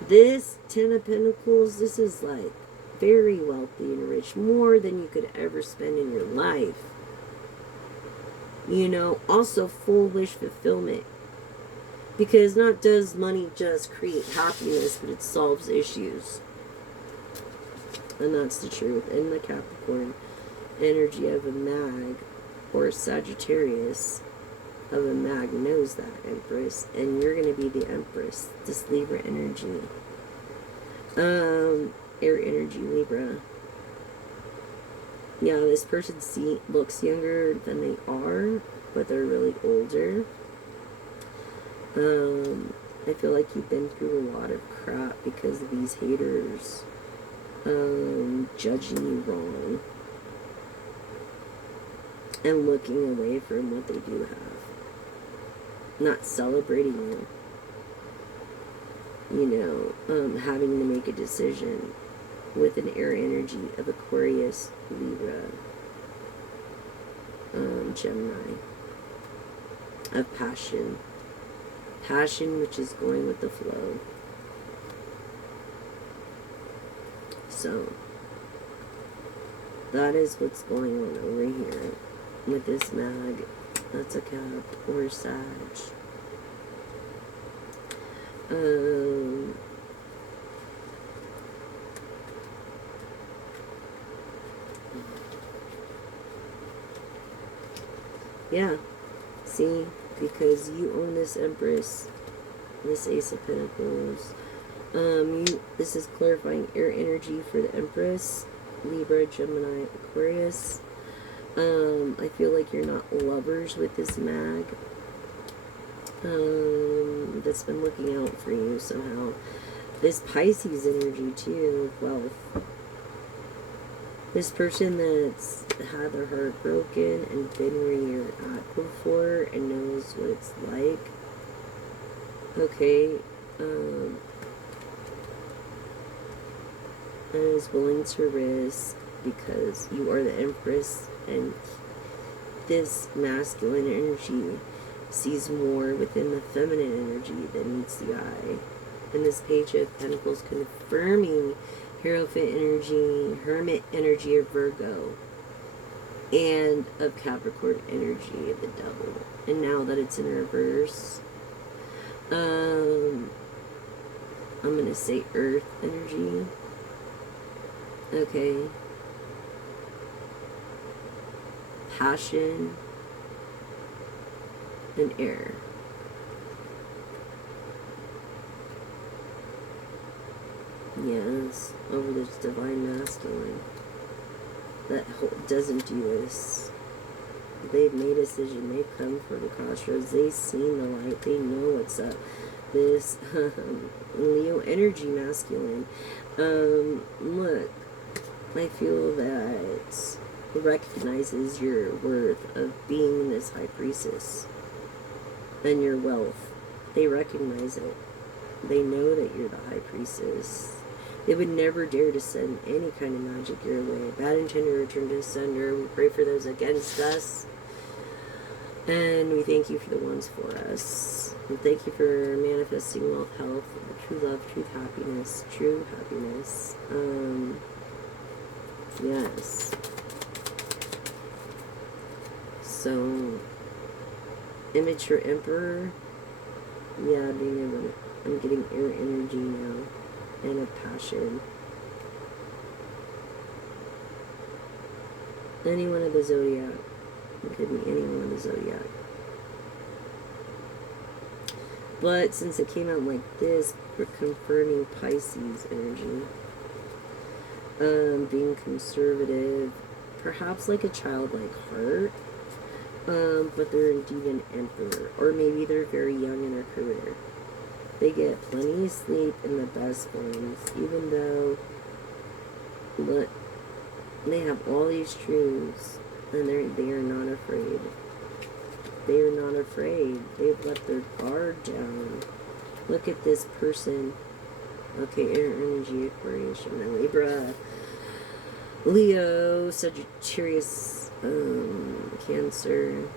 this Ten of Pentacles, this is like very wealthy and rich. More than you could ever spend in your life. Also full wish fulfillment. Because not does money just create happiness, but it solves issues. And that's the truth. And the Capricorn energy of a mag or Sagittarius of a mag knows that, Empress. And you're going to be the Empress. This Libra energy. Air energy, Libra. Yeah, this person looks younger than they are, but they're really older. I feel like you've been through a lot of crap because of these haters judging you wrong and looking away from what they do have, not celebrating you, having to make a decision with an air energy of Aquarius, Libra, Gemini, of passion, which is going with the flow. So that is what's going on over here with this mag. That's a Cap or Sag. Yeah, see, because you own this Empress, this Ace of Pentacles. This is clarifying air energy for the Empress, Libra, Gemini, Aquarius. I feel like you're not lovers with this mag. That's been looking out for you somehow. This Pisces energy too, wealth. This person that's had their heart broken and been where you're at before and knows what it's like. Okay, and is willing to risk because you are the Empress, and this masculine energy sees more within the feminine energy than meets the eye. And this Page of Pentacles confirming Hierophant energy, Hermit energy of Virgo, and of Capricorn energy of the Devil. And now that it's in reverse, I'm going to say Earth energy. Okay. Passion and air. Yes, over this divine masculine that doesn't do this. They've made a decision. They've come from the crossroads. They've seen the light. They know what's up. This Leo energy masculine. Look, I feel that recognizes your worth of being this high priestess and your wealth. They recognize it. They know that you're the high priestess. They would never dare to send any kind of magic your way. Bad intent to return to sender. We pray for those against us. And we thank you for the ones for us. And thank you for manifesting wealth, health, true love, truth, happiness. True happiness. Yes. So, immature emperor. Yeah, being able to, I'm getting air energy now. And a passion. Any one of the zodiac. It could be any one of the zodiac. But since it came out like this, we're confirming Pisces energy. Being conservative. Perhaps like a childlike heart. But they're indeed an emperor. Or maybe they're very young in their career. They get plenty of sleep in the best ones, even though they have all these truths, and they are not afraid. They are not afraid. They've let their guard down. Look at this person. Okay, air energy, Aquarius, Gemini, Libra, Leo, Sagittarius, Cancer.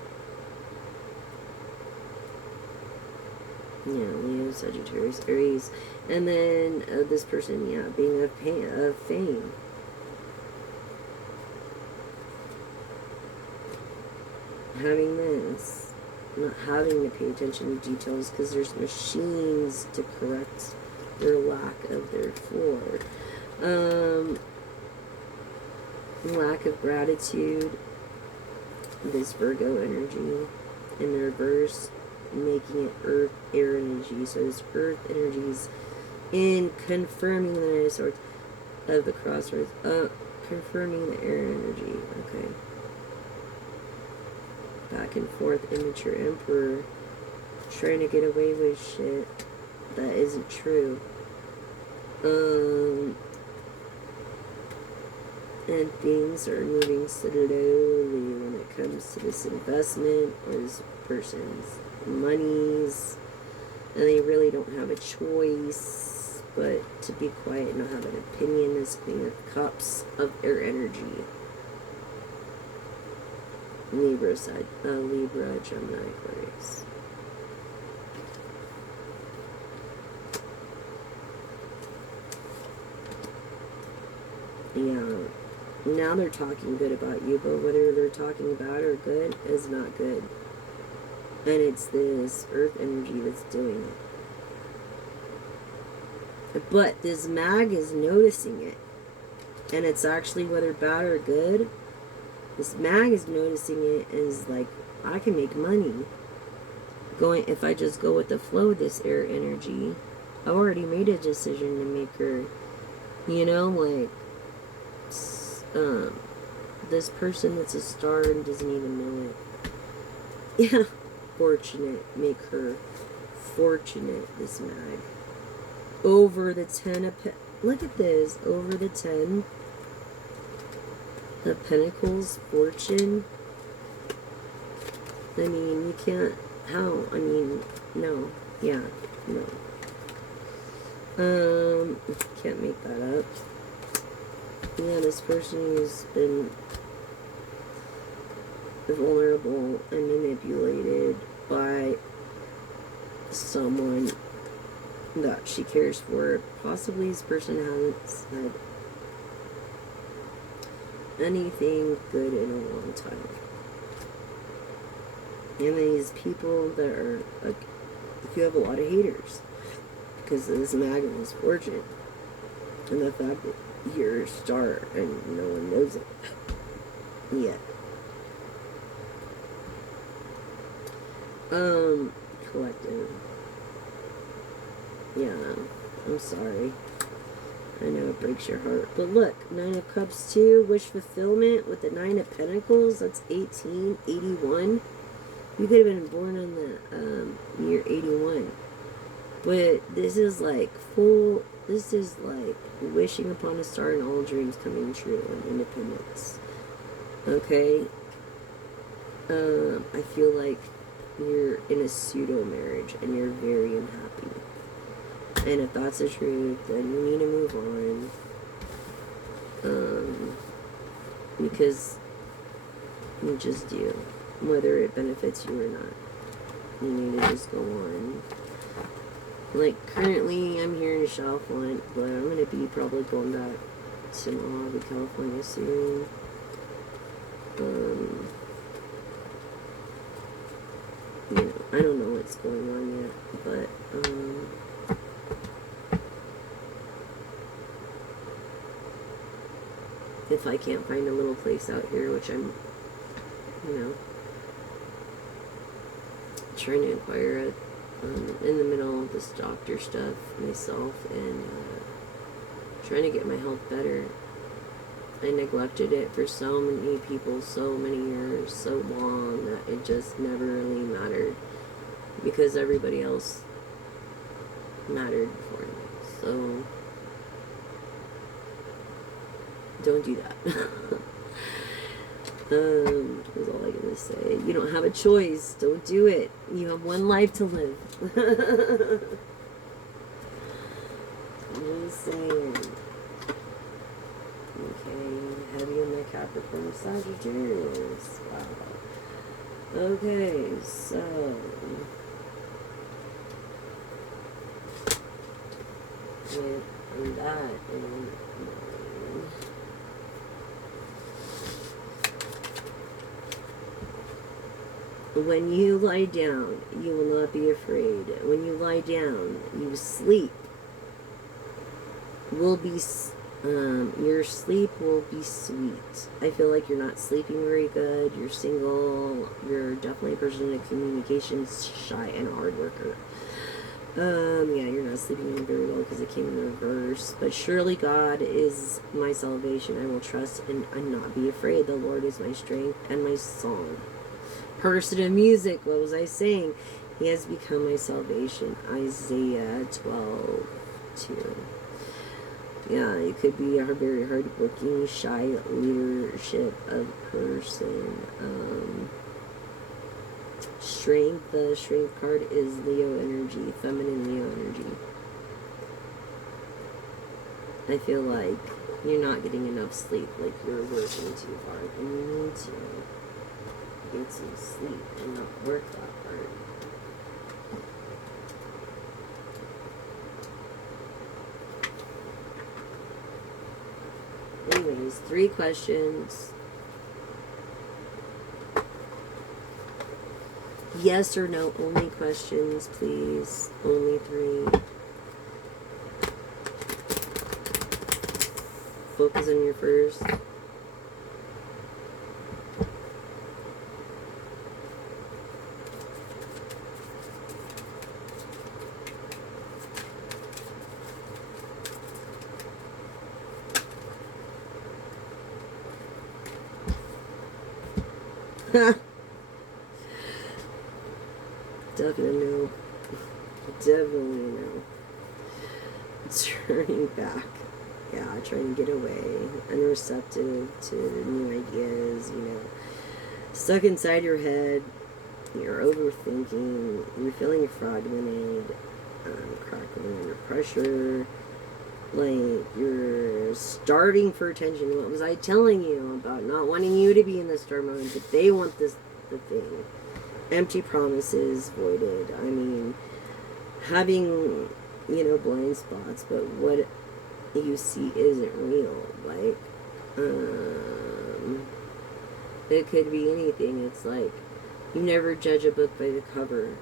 Yeah, Leo, Sagittarius, Aries. And then this person, yeah, being of fame. Having this. Not having to pay attention to details because there's machines to correct their lack of their floor. Lack of gratitude. This Virgo energy in the reverse. Making it earth, air energy. So this earth energies in confirming the Knight of Swords of the crossroads. Confirming the air energy. Okay. Back and forth, immature emperor. Trying to get away with shit that isn't true. And things are moving slowly when it comes to this investment or this person's monies, and they really don't have a choice but to be quiet and not have an opinion. This Queen of Cups of air energy. Libra side, Libra, Gemini, Aquarius. Yeah, now they're talking good about you, but whether they're talking bad or good is not good. And it's this earth energy that's doing it. But this mag is noticing it. And it's actually, whether bad or good, this mag is noticing it as like, I can make money. if I just go with the flow of this air energy, I've already made a decision to make her, you know, like, this person that's a star and doesn't even know it. Yeah, fortunate, make her fortunate, this mag. Over the 10 of look at this, over the 10 of Pentacles, fortune. I mean, you can't, how? I mean, no, yeah, no. Can't make that up. Yeah, this person who's been vulnerable and manipulated by someone that she cares for. Possibly this person hasn't said anything good in a long time. And these people that are, like, you have a lot of haters because of this Magnus fortune and the fact that you're a star and no one knows it yet. Collective. Yeah, I'm sorry. I know it breaks your heart. But look, 9 of Cups 2, wish fulfillment with the 9 of Pentacles. That's 1881. You could have been born in the year 81. But this is like full, this is like wishing upon a star and all dreams coming true and independence. Okay? I feel like you're in a pseudo marriage and you're very unhappy. And if that's the truth, then you need to move on. Because you just do. Whether it benefits you or not. You need to just go on. Like, currently, I'm here in Chalfont, but I'm going to be probably going back to Mojave, California soon. You know, I don't know what's going on yet, but, if I can't find a little place out here, which I'm, you know, trying to inquire at, in the middle of this doctor stuff myself, and trying to get my health better. I neglected it for so many people, so many years, so long, that it just never really mattered because everybody else mattered for me. So don't do that. That's all I'm gonna say. You don't have a choice. Don't do it. You have one life to live. I'm just saying. Okay, heavy on the Capricorn Sagittarius. Wow. Okay, so with that in mind, when you lie down, you will not be afraid. When you lie down, you sleep. Your sleep will be sweet. I feel like you're not sleeping very good. You're single. You're definitely a person of communications, shy and a hard worker. Yeah, you're not sleeping very well because it came in reverse. But surely God is my salvation. I will trust and not be afraid. The Lord is my strength and my song. Person of music, what was I saying? He has become my salvation. Isaiah 12:2. Yeah, it could be a very hard-working, shy leadership of person. Strength, the strength card is Leo energy, feminine Leo energy. I feel like you're not getting enough sleep, like you're working too hard, and you need to get some sleep and not work that hard. Anyways, 3 questions. Yes or no only questions, please. Only 3. Focus on your first. Definitely no. Definitely no. Turning back. Yeah, trying to get away. Unreceptive to new ideas, you know. Stuck inside your head. You're overthinking. You're feeling fragmented. Crackling under pressure. Like, you're starting for attention. What was I telling you about not wanting you to be in the star mode, but they want this, the thing. Empty promises voided. I mean, having, you know, blind spots, but what you see isn't real. Like, it could be anything. It's like, you never judge a book by the cover.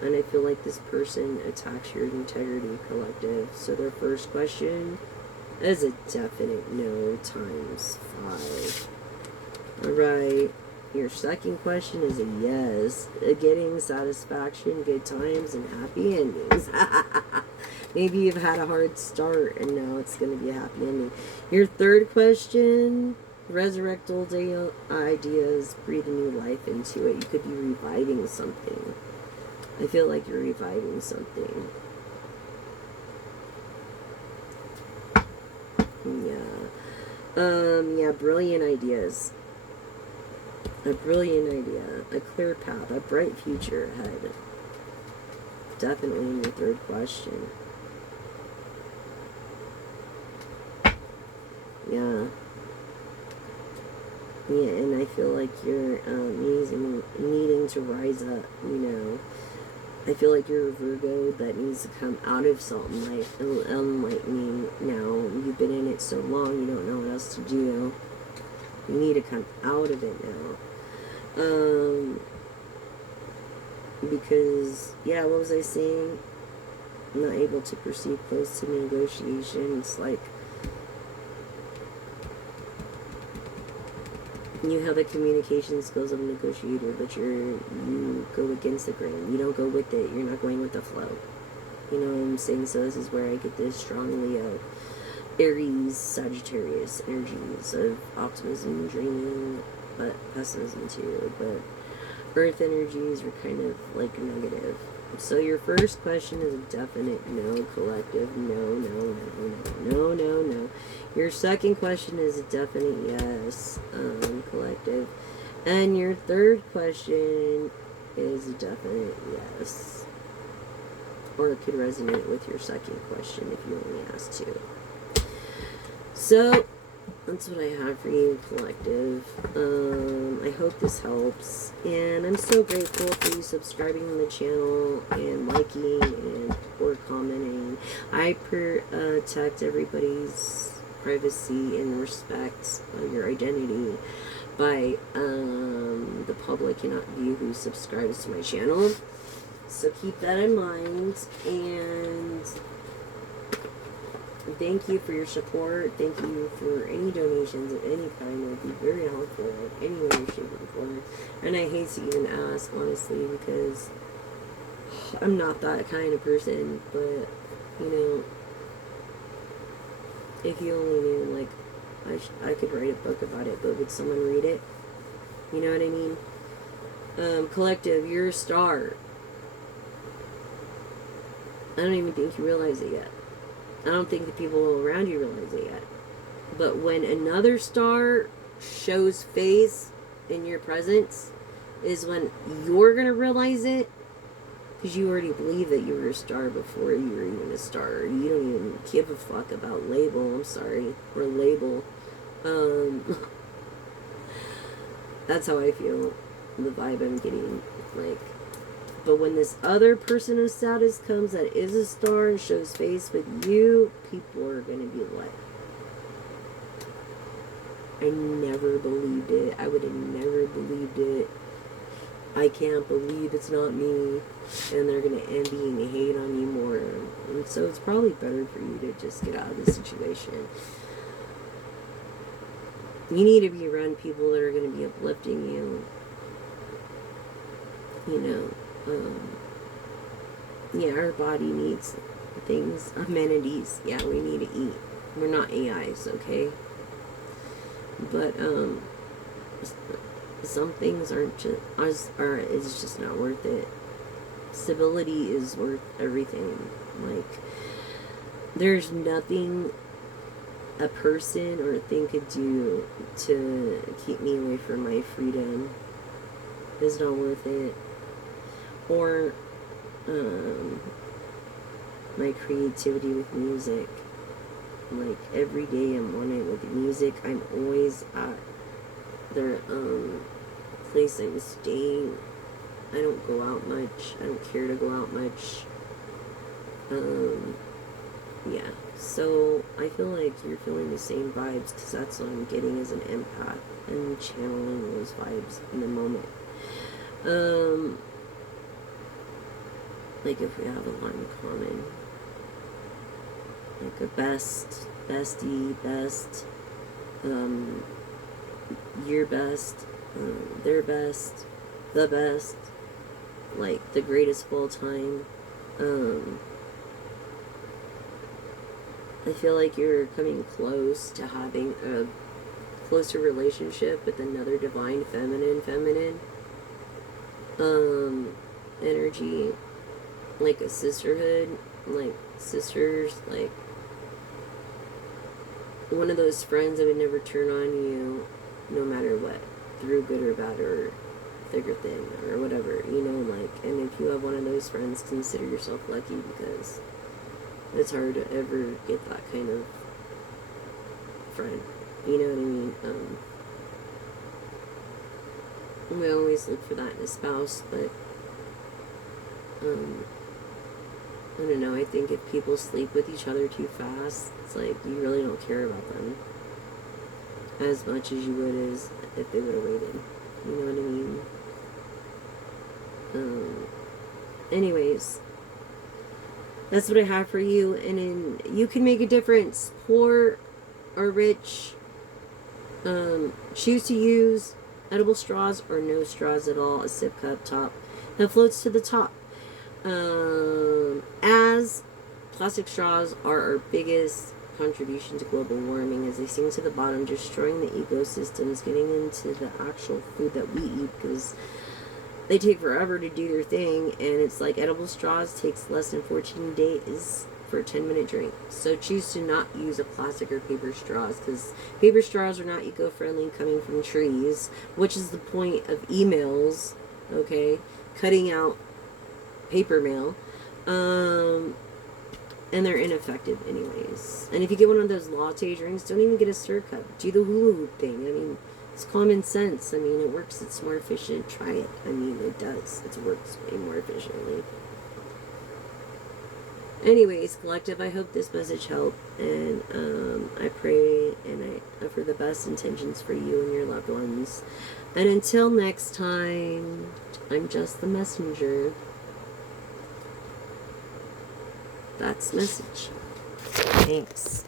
And I feel like this person attacks your integrity, collective. So their first question is a definite no times 5. Alright. Your second question is a yes. Getting satisfaction, good times, and happy endings. Maybe you've had a hard start and now it's going to be a happy ending. Your third question, resurrect old ideas, breathe a new life into it. You could be reviving something. I feel like you're reviving something. Yeah, brilliant ideas. A brilliant idea, a clear path, a bright future ahead. Definitely in your third question. Yeah. Yeah, and I feel like you're needing to rise up, you know. I feel like you're a Virgo that needs to come out of salt and light, enlightening now. You've been in it so long, you don't know what else to do. You need to come out of it now. Because, yeah, what was I saying? I'm not able to proceed close to negotiations. Like, you have the communication skills of a negotiator, but you go against the grain. You don't go with it. You're not going with the flow. You know what I'm saying? So this is where I get this strong Leo, Aries, Sagittarius energies of optimism, dreaming, but pessimism too. But Earth energies are kind of like negative. So your first question is a definite no, collective. No. Your second question is a definite yes, collective. And your third question is a definite yes. Or it could resonate with your second question if you only asked 2. So that's what I have for you, collective. I hope this helps. And I'm so grateful for you subscribing to the channel and liking and or commenting. I protect everybody's privacy and respect your identity by the public cannot view who subscribes to my channel. So keep that in mind. And thank you for your support. Thank you for any donations of any kind. It would be very helpful in any way, shape, or form. And I hate to even ask, honestly, because I'm not that kind of person. But, you know, if you only knew, like, I could write a book about it, but would someone read it? You know what I mean? Collective, you're a star. I don't even think you realize it yet. I don't think the people around you realize it yet. But when another star shows face in your presence is when you're going to realize it, because you already believe that you were a star before you were even a star. You don't even give a fuck about label, I'm sorry, or label. That's how I feel, the vibe I'm getting, like. But when this other person of status comes that is a star and shows face with you, people are going to be like, I never believed it. I would have never believed it. I can't believe it's not me. And they're going to envy and hate on you more. And so it's probably better for you to just get out of the situation. You need to be around people that are going to be uplifting you. You know. Yeah, our body needs things, amenities. Yeah, we need to eat. We're not AIs, okay? But, Some things it's just not worth it. Stability is worth everything. Like, there's nothing a person or a thing could do to keep me away from my freedom. It's not worth it. Or my creativity with music. Like, every day I'm on it with music. I'm always at their place I'm staying. I don't go out much. I don't care to go out much. Yeah. So I feel like you're feeling the same vibes, because that's what I'm getting as an empath and channeling those vibes in the moment. Like, if we have a lot in common, like a bestie, your best, their best, the best, like the greatest of all time. I feel like you're coming close to having a closer relationship with another divine feminine energy, like a sisterhood, like sisters, like one of those friends that would never turn on you no matter what, through good or bad or thick or thin or whatever, you know, like. And if you have one of those friends, consider yourself lucky, because it's hard to ever get that kind of friend, you know what I mean? We always look for that in a spouse, but I don't know, I think if people sleep with each other too fast, it's like you really don't care about them as much as you would as if they would have waited. You know what I mean? Anyways, that's what I have for you. And you can make a difference, poor or rich. Choose to use edible straws or no straws at all. A sip cup top that floats to the top. As plastic straws are our biggest contribution to global warming, as they sink to the bottom, destroying the ecosystems, getting into the actual food that we eat, because they take forever to do their thing. And it's like edible straws takes less than 14 days for a 10-minute drink. So choose to not use a plastic or paper straws, because paper straws are not eco-friendly, coming from trees, which is the point of emails, okay? Cutting out paper mail. And they're ineffective anyways. And if you get one of those latte drinks, don't even get a stir cup. Do the hula hoop thing. I mean, it's common sense. I mean, it works. It's more efficient. Try it. I mean, it does. It works way more efficiently. Anyways, collective, I hope this message helped. And I pray and I offer the best intentions for you and your loved ones. And until next time, I'm just the messenger. That's the message. Thanks.